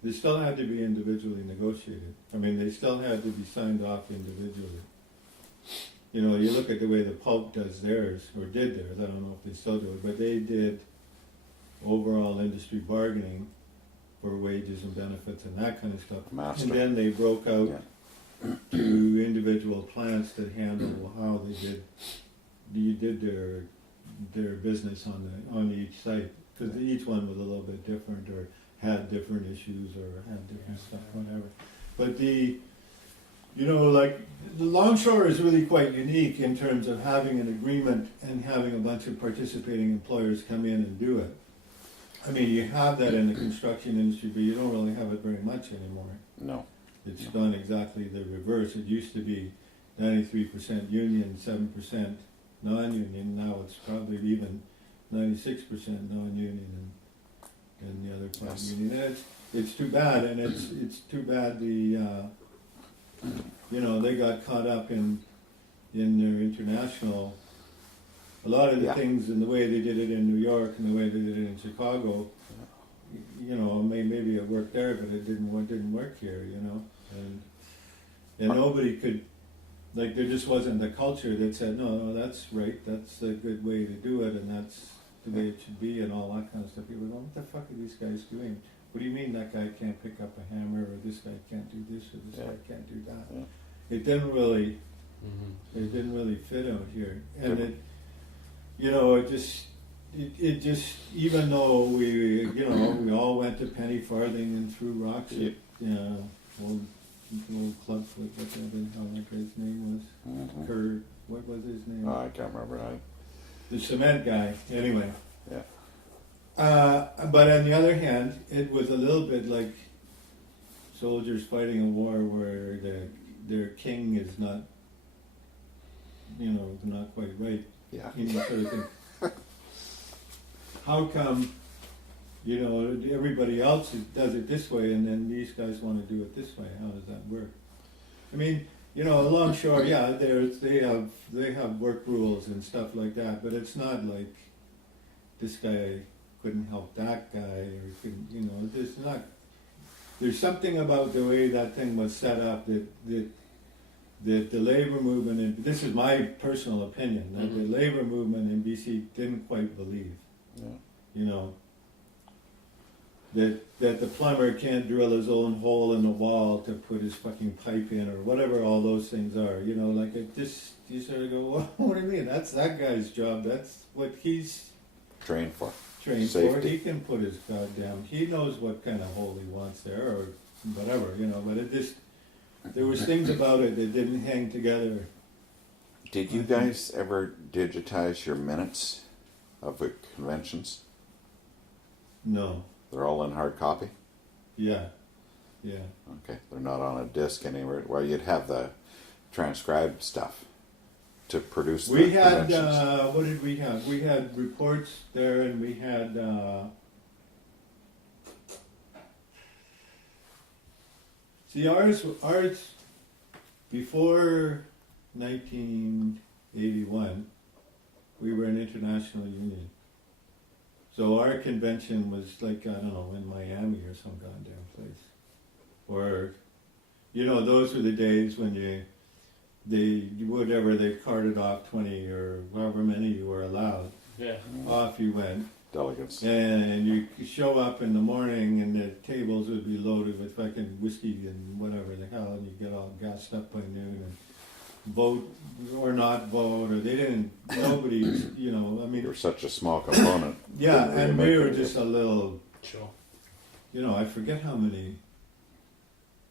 they still had to be individually negotiated. I mean, they still had to be signed off individually. You know, you look at the way the pulp does theirs, or did theirs, I don't know if they still do it, but they did overall industry bargaining for wages and benefits and that kind of stuff. Master. And then they broke out to individual plants that handle how they did their business on each site, because each one was a little bit different or had different issues or had different stuff, whatever. But you know, like the Longshore is really quite unique in terms of having an agreement and having a bunch of participating employers come in and do it. I mean, you have that in the construction industry, but you don't really have it very much anymore. No. It's done exactly the reverse. It used to be 93% union, 7% non-union. Now it's probably even 96% non-union and the other part union. And it's too bad, and it's too bad you know, they got caught up in their international. A lot of the things and the way they did it in New York and the way they did it in Chicago, you know, maybe it worked there, but it didn't work here, you know. And nobody could, like, there just wasn't the culture that said, no, that's right, that's a good way to do it, and that's the way it should be, and all that kind of stuff. People go, what the fuck are these guys doing? What do you mean that guy can't pick up a hammer, or this guy can't do this, or this guy can't do that? Yeah. it didn't really fit out here, and it, you know, it just even though we all went to penny farthing and threw rocks at old clubfoot, whatever how that guy's name was, Kurt, what was his name? Oh, I can't remember. The cement guy, anyway. Yeah. But on the other hand, it was a little bit like soldiers fighting a war where their king is not, not quite right. Yeah. Sort of thing. How come, everybody else does it this way, and then these guys want to do it this way? How does that work? I mean, alongshore, yeah, they have work rules and stuff like that, but it's not like this guy couldn't help that guy, or couldn't, there's something about the way that thing was set up that the labor movement, and this is my personal opinion, that the labor movement in BC didn't quite believe. Yeah. That the plumber can't drill his own hole in the wall to put his fucking pipe in, or whatever all those things are. Like it just, you sort of go, well, what do you mean? That's that guy's job. That's what he's trained for. Safety. He can put his goddamn, he knows what kind of hole he wants there, or whatever, but it just, there was things about it that didn't hang together. Did you guys ever digitize your minutes of the conventions? No. They're all in hard copy? Yeah. Okay, they're not on a disc anywhere. Well, you'd have the transcribed stuff to produce the conventions. What did we have? We had reports there, and we had, see, ours, before 1981, we were an international union. So our convention was like, I don't know, in Miami or some goddamn place. Or, those were the days when they carted off 20 or however many you were allowed. Yeah. Off you went. Delegates. And you show up in the morning, and the tables would be loaded with fucking whiskey and whatever the hell, and you get all gassed up by noon and vote or not vote, or they didn't, nobody, I mean. You're such a small component. Yeah, and we were just a little, Sure. I forget how many,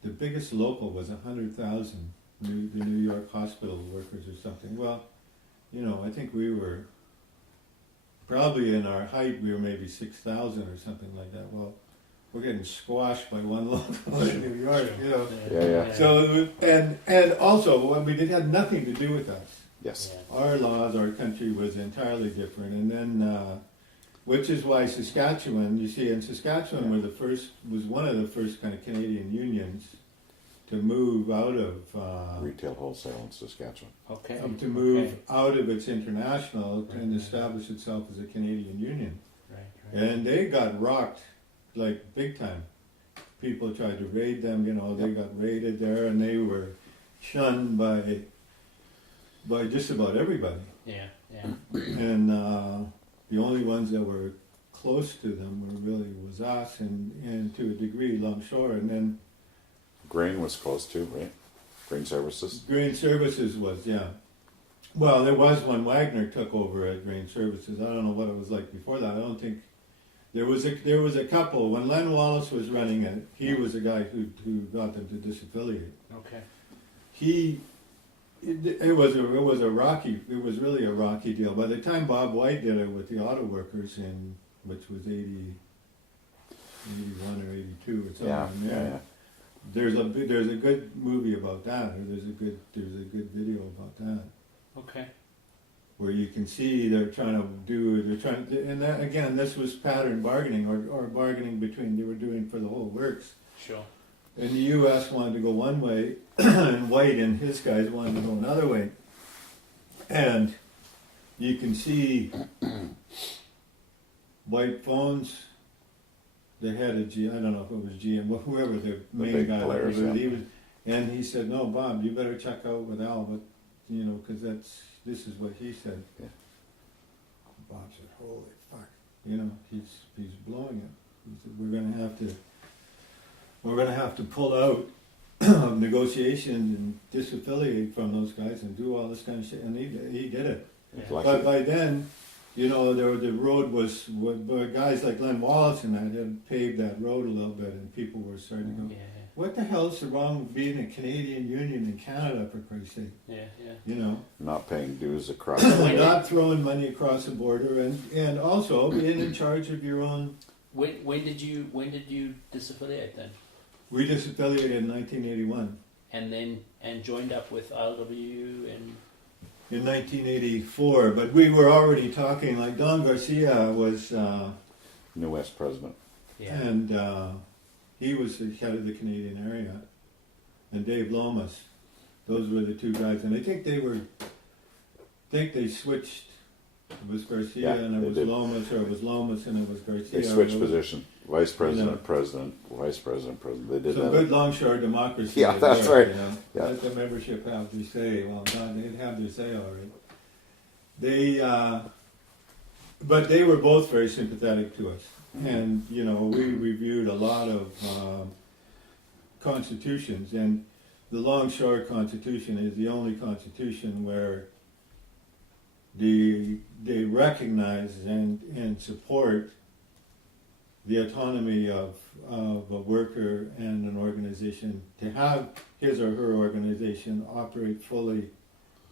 the biggest local was 100,000, the New York hospital workers or something. Well, I think we were, probably in our height, we were maybe 6,000 or something like that. Well, we're getting squashed by one local in New York, Yeah. So, and also, we did have nothing to do with us. Yes. Our laws, our country was entirely different. And then, which is why Saskatchewan, you see, in Saskatchewan was one of the first kind of Canadian unions to move out of Retail wholesale in Saskatchewan. Okay. to move out of its international and establish itself as a Canadian union. Right. And they got rocked like big time. People tried to raid them, they got raided there, and they were shunned by just about everybody. Yeah. And the only ones that were close to them was us, and to a degree Longshore, and then Grain was close too, right? Grain Services. Grain Services was, yeah. Well, there was when Wagner took over at Grain Services. I don't know what it was like before that. I don't think there was a couple. When Len Wallace was running it, he was the guy who got them to disaffiliate. Okay. It was really a rocky deal. By the time Bob White did it with the auto workers which was 81 or 82 or something. Yeah. There's a good movie about that, or there's a good video about that. Okay. Where you can see and that, again, this was pattern bargaining or bargaining between, they were doing for the whole works. Sure. And the U.S. wanted to go one way, and White and his guys wanted to go another way. And you can see White phones, the head of I don't know if it was GM, but whoever the main guy was, and he said, "No, Bob, you better check out with Al, but because this is what he said." Yeah. Bob said, "Holy fuck, he's blowing it." He said, "We're gonna have to pull out of negotiations and disaffiliate from those guys and do all this kind of shit, and he did it. Yeah. Like- But by then, you know, the road was guys like Len Wallace and that had paved that road a little bit, and people were starting to go, Yeah, "What the hell's the wrong with being a Canadian Union in Canada, for Christ's sake?" yeah, yeah. You know, Not paying dues across. not throwing money across the border, and also being in charge of your own. When did you disaffiliate then? We disaffiliated in 1981. And joined up with ILW and In 1984, but we were already talking. Like Don Garcia was, New West president. yeah. and he was the head of the Canadian area, and Dave Lomas. Those were the two guys, and I think they switched. It was Garcia Yeah, and it they was did. Lomas, or it was Lomas and it was Garcia. They switched It was position. Vice president, know. president, vice president, president. They did Some that. good longshore democracy. Yeah, that's there, right. You know? Yeah. Let the membership have their say. Well, no, they'd have their say already. They, but they were both very sympathetic to us, and you know, we reviewed a lot of constitutions, and the Longshore Constitution is the only constitution where they recognize and support the autonomy of a worker and an organization to have his or her organization operate fully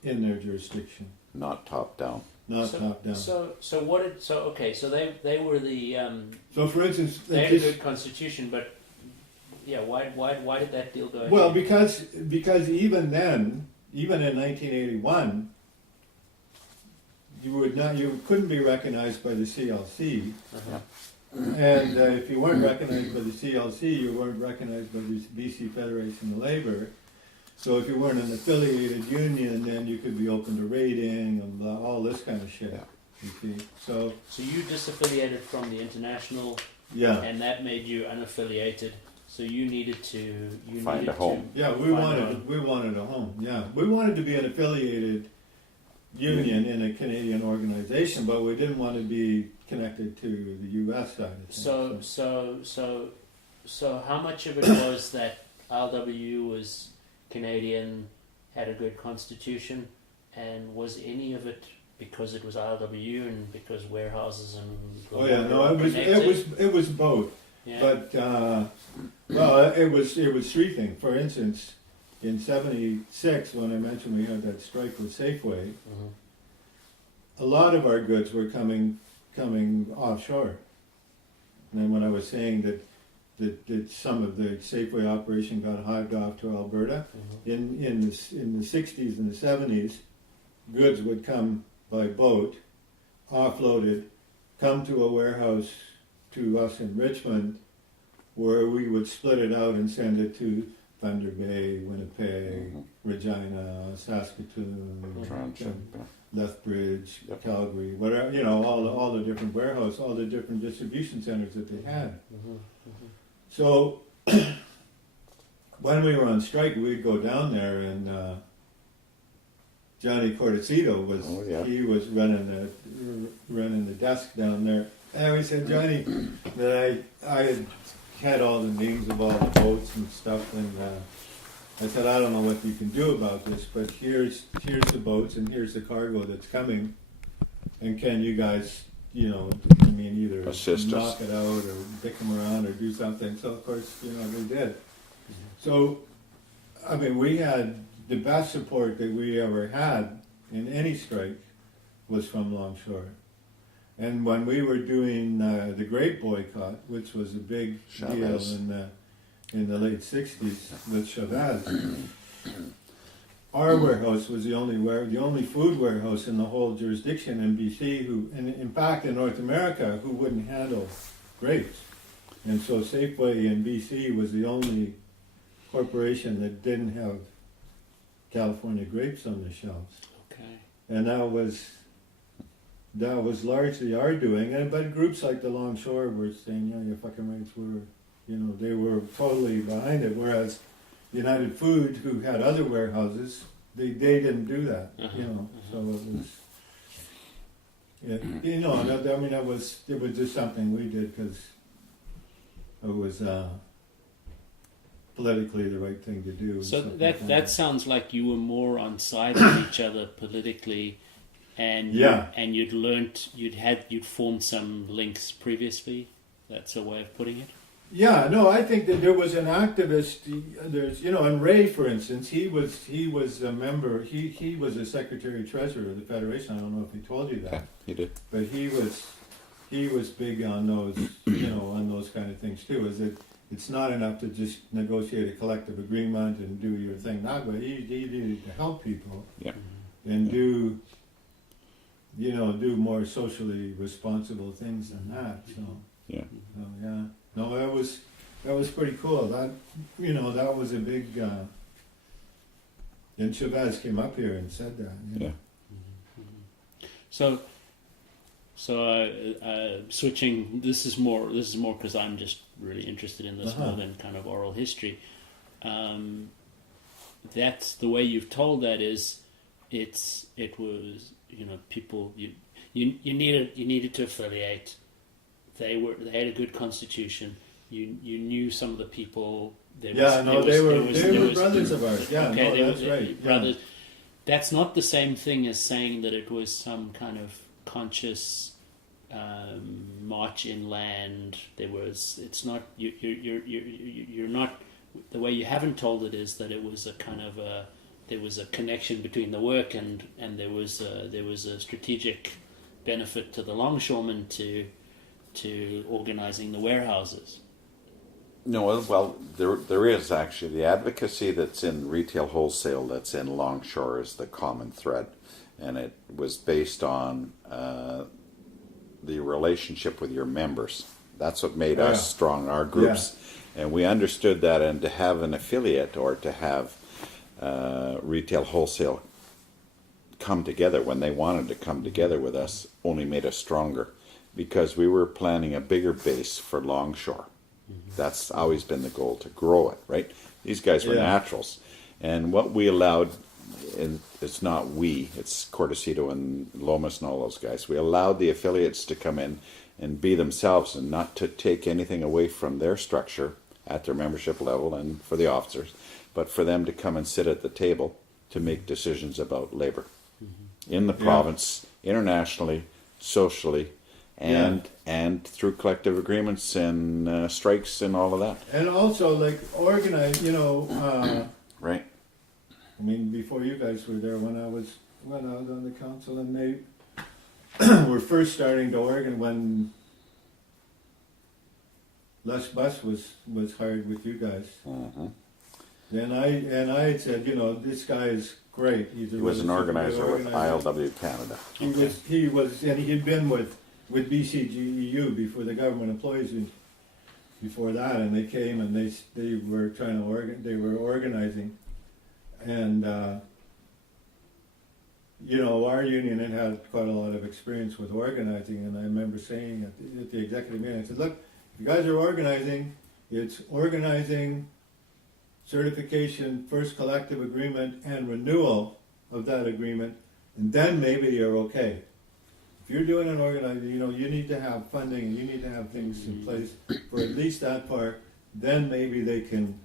in their jurisdiction, Not top down. not top down. So they were the So, for instance, they had a just- good constitution, but yeah, why did that deal go? well, ahead? because even then, even in 1981, you couldn't be recognized by the CLC. Uh-huh. And if you weren't recognized by the CLC, you weren't recognized by the BC Federation of Labour. So if you weren't an affiliated union, then you could be open to raiding and blah, all this kind of shit. Yeah. You see? So So you disaffiliated from the international, yeah, and that made you unaffiliated. So you needed to Find a home. yeah, we wanted a home. Yeah, we wanted to be an affiliated union in a Canadian organization, but we didn't want to be connected to the U.S. side of things. So how much of it was that ILW was Canadian, had a good constitution, and was any of it because it was ILW and because warehouses and Oh yeah, no, it was both. yeah. But well, it was three things. For instance, in '76, when I mentioned we had that strike with Safeway, Mhm. a lot of our goods were coming offshore. And then when I was saying that some of the Safeway operation got hived off to Alberta, Mhm. in the '60s and the '70s, goods would come by boat, offloaded, come to a warehouse to us in Richmond, where we would split it out and send it to Thunder Bay, Winnipeg, Mhm. Regina, Saskatoon, Toronto. Lethbridge, Yep. Calgary, whatever, you know, all the different warehouse, all the different distribution centers that they had. Mhm. Mhm. So when we were on strike, we'd go down there, and Johnny Cortacito was Oh, yeah. he was running the desk down there. And we said, Johnny, that I had all the names of all the boats and stuff, and I said, I don't know what you can do about this, but here's the boats and here's the cargo that's coming, and can you guys, you know, I mean, either Assist knock us. it out or dick them around or do something. So of course, you know, they did. So, I mean, we had the best support that we ever had in any strike was from Longshore. And when we were doing the grape boycott, which was a big Chavez. deal in the late '60s with Chavez, our warehouse was the only food warehouse in the whole jurisdiction in BC and in fact in North America, who wouldn't handle grapes. And so Safeway in BC was the only corporation that didn't have California grapes on the shelves. Okay. And that was largely our doing, but groups like the Longshore were saying, yeah, your fucking rates were, you know, they were totally behind it, whereas United Food, who had other warehouses, they didn't do that, you know, so it was, yeah, you know, I mean, it was just something we did because it was politically the right thing to do. and So stuff that like that sounds like you were more on side with each other politically, and Yeah. and you'd formed some links previously. That's a way of putting it. Yeah, no, I think that there was an activist. There's, and Ray, for instance, he was a member. He was a secretary treasurer of the federation. I don't know if he told you that, Yeah, he did. but he was big on those, on those kind of things too. Is that it's not enough to just negotiate a collective agreement and do your thing that way. He needed to help people Yeah. and do more socially responsible things than that. So. Yeah. Oh yeah, no, that was pretty cool. That was a big. And Chavez came up here and said that. Yeah. So switching. This is more because I'm just really interested in this more than kind of oral history. That's the way you've told that is. It was people you needed to affiliate. They had a good constitution. You knew some of the people. They were brothers of ours. Yeah, okay, no, that's right. Brothers. Yeah. That's not the same thing as saying that it was some kind of conscious march inland. It's not. You're not. The way you haven't told it is that it was a kind of a. There was a connection between the work and there was a strategic benefit to the longshoremen to organizing the warehouses. No, well, there is actually the advocacy that's in retail wholesale, that's in Longshore, is the common thread, and it was based on the relationship with your members. That's what made us strong, our groups, and we understood that. And to have an affiliate or to have retail wholesale come together when they wanted to come together with us only made us stronger, because we were planning a bigger base for Longshore. That's always been the goal, to grow it, right? These guys were naturals. And what we allowed, and it's not we, it's Cortecito and Lomas and all those guys, we allowed the affiliates to come in and be themselves and not to take anything away from their structure at their membership level and for the officers, but for them to come and sit at the table to make decisions about labor in the province, internationally, socially, and through collective agreements and strikes and all of that. And also, like, organize, right. I mean, before you guys were there, when I was on the council, and they were first starting to organize, when Les Bus was hired with you guys. Mm-hmm. And I said, this guy is great. He was an organizer with ILW Canada. He was, and he had been with BCGEU before the government employees before that, and they came and they were trying to they were organizing, and our union had quite a lot of experience with organizing, and I remember saying at the executive meeting, I said, look, you guys are organizing, it's organizing, certification, first collective agreement, and renewal of that agreement, and then maybe you're okay. If you're doing an organizing, you need to have funding and you need to have things in place for at least that part. Then maybe they can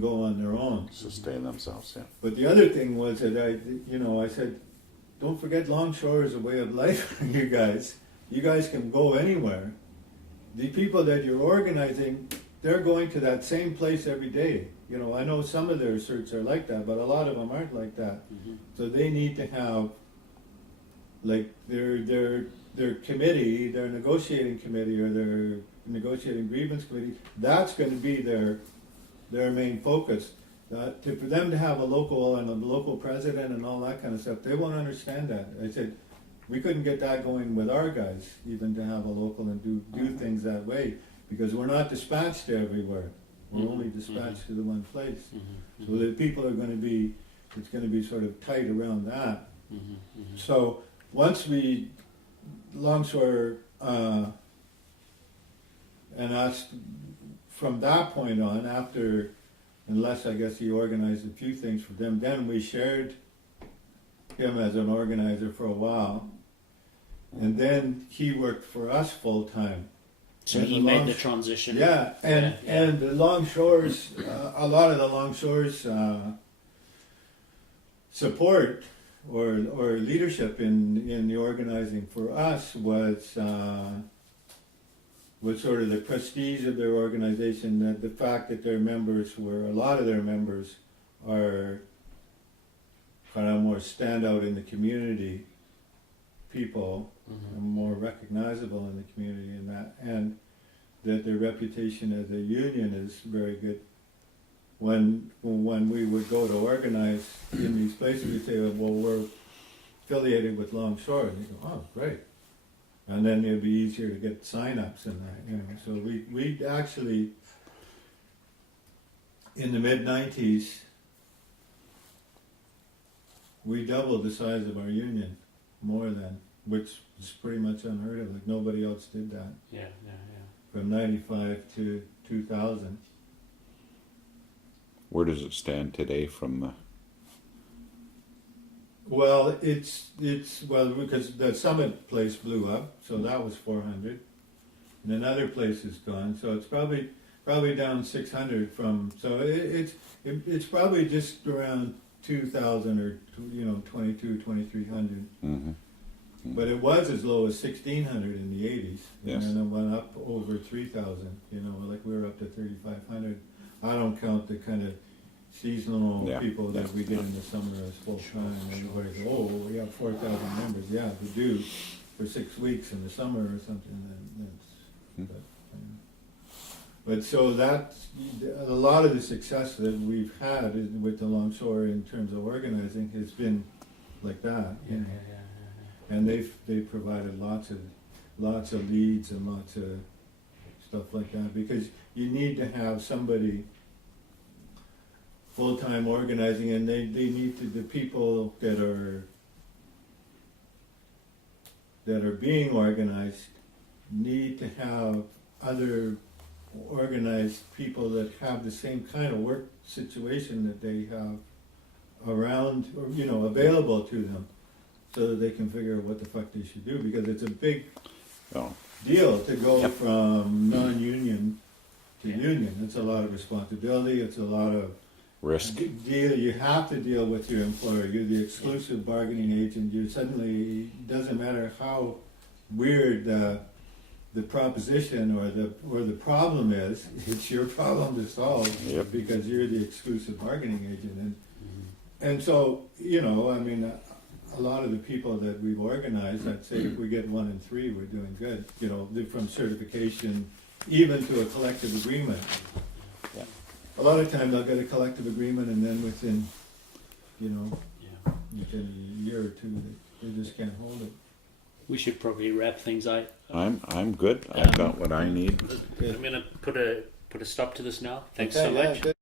go on their own, sustain themselves. Yeah. But the other thing was that I said, don't forget Longshore is a way of life for you guys. You guys can go anywhere. The people that you're organizing, they're going to that same place every day. I know some of their certs are like that, but a lot of them aren't like that. Mm-hmm. So they need to have, like, their committee, their negotiating committee, or their negotiating grievance committee. That's going to be their main focus. For them to have a local president and all that kind of stuff, they won't understand that. I said, we couldn't get that going with our guys, even to have a local and do things that way, because we're not dispatched everywhere. We're only dispatched to the one place. So the people are going to be, it's going to be sort of tight around that. So once we, Longshore, and asked from that point on, after, unless I guess he organized a few things for them, then we shared him as an organizer for a while. And then he worked for us full time. So And he the made long- the transition. Yeah, and Yeah, yeah. and the Longshores, a lot of the Longshores support or leadership in the organizing for us was sort of the prestige of their organization, that the fact that their members were, a lot of their members are kind of more standout in the community people, Mhm. and more recognizable in the community, and that their reputation as a union is very good. When we would go to organize in these places, we'd say, well, we're affiliated with Longshore. And you go, oh, great. And then it'd be easier to get sign-ups and that, you know. So we actually, in the mid-90s, we doubled the size of our union, more than, which is pretty much unheard of. Like, nobody else did that. Yeah. From 95 to 2000. Where does it stand today from the? Well, it's because the Summit place blew up, so that was 400, and another place is gone, so it's probably down 600 from. So it's probably just around 2,000 or 2,300. Mm-hmm. But it was as low as 1,600 in the 80s, Yes. and then it went up over 3,000. You know, like we were up to 3,500. I don't count the kind of seasonal Yeah, people that yeah, we get in the summer as full time. Everybody's, oh, we have 4,000 members. Yeah, we do for 6 weeks in the summer or something. Hmm. But so that's a lot of the success that we've had with the Longshore in terms of organizing has been like that. You know? And they've provided lots of leads and lots of stuff like that, because you need to have somebody full-time organizing, and they need to, the people that are being organized need to have other organized people that have the same kind of work situation that they have around, or available to them, so that they can figure out what the fuck they should do, because it's a big deal to go Yep. from non-union to Yeah. union. It's a lot of responsibility. It's a lot of Risk. deal. You have to deal with your employer. You're the exclusive bargaining agent. You suddenly, doesn't matter how weird the proposition or the problem is, it's your problem to solve. Yep. Because you're the exclusive bargaining agent, Mm-hmm. and so I mean. A lot of the people that we've organized, I'd say if we get 1 in 3, we're doing good. From certification, even to a collective agreement. Yeah. A lot of times they'll get a collective agreement, and then within a year or two, they just can't hold it. We should probably wrap things out. I'm good. I've got what I need. I'm going to put a stop to this now. Thanks Okay, so yeah, much. good.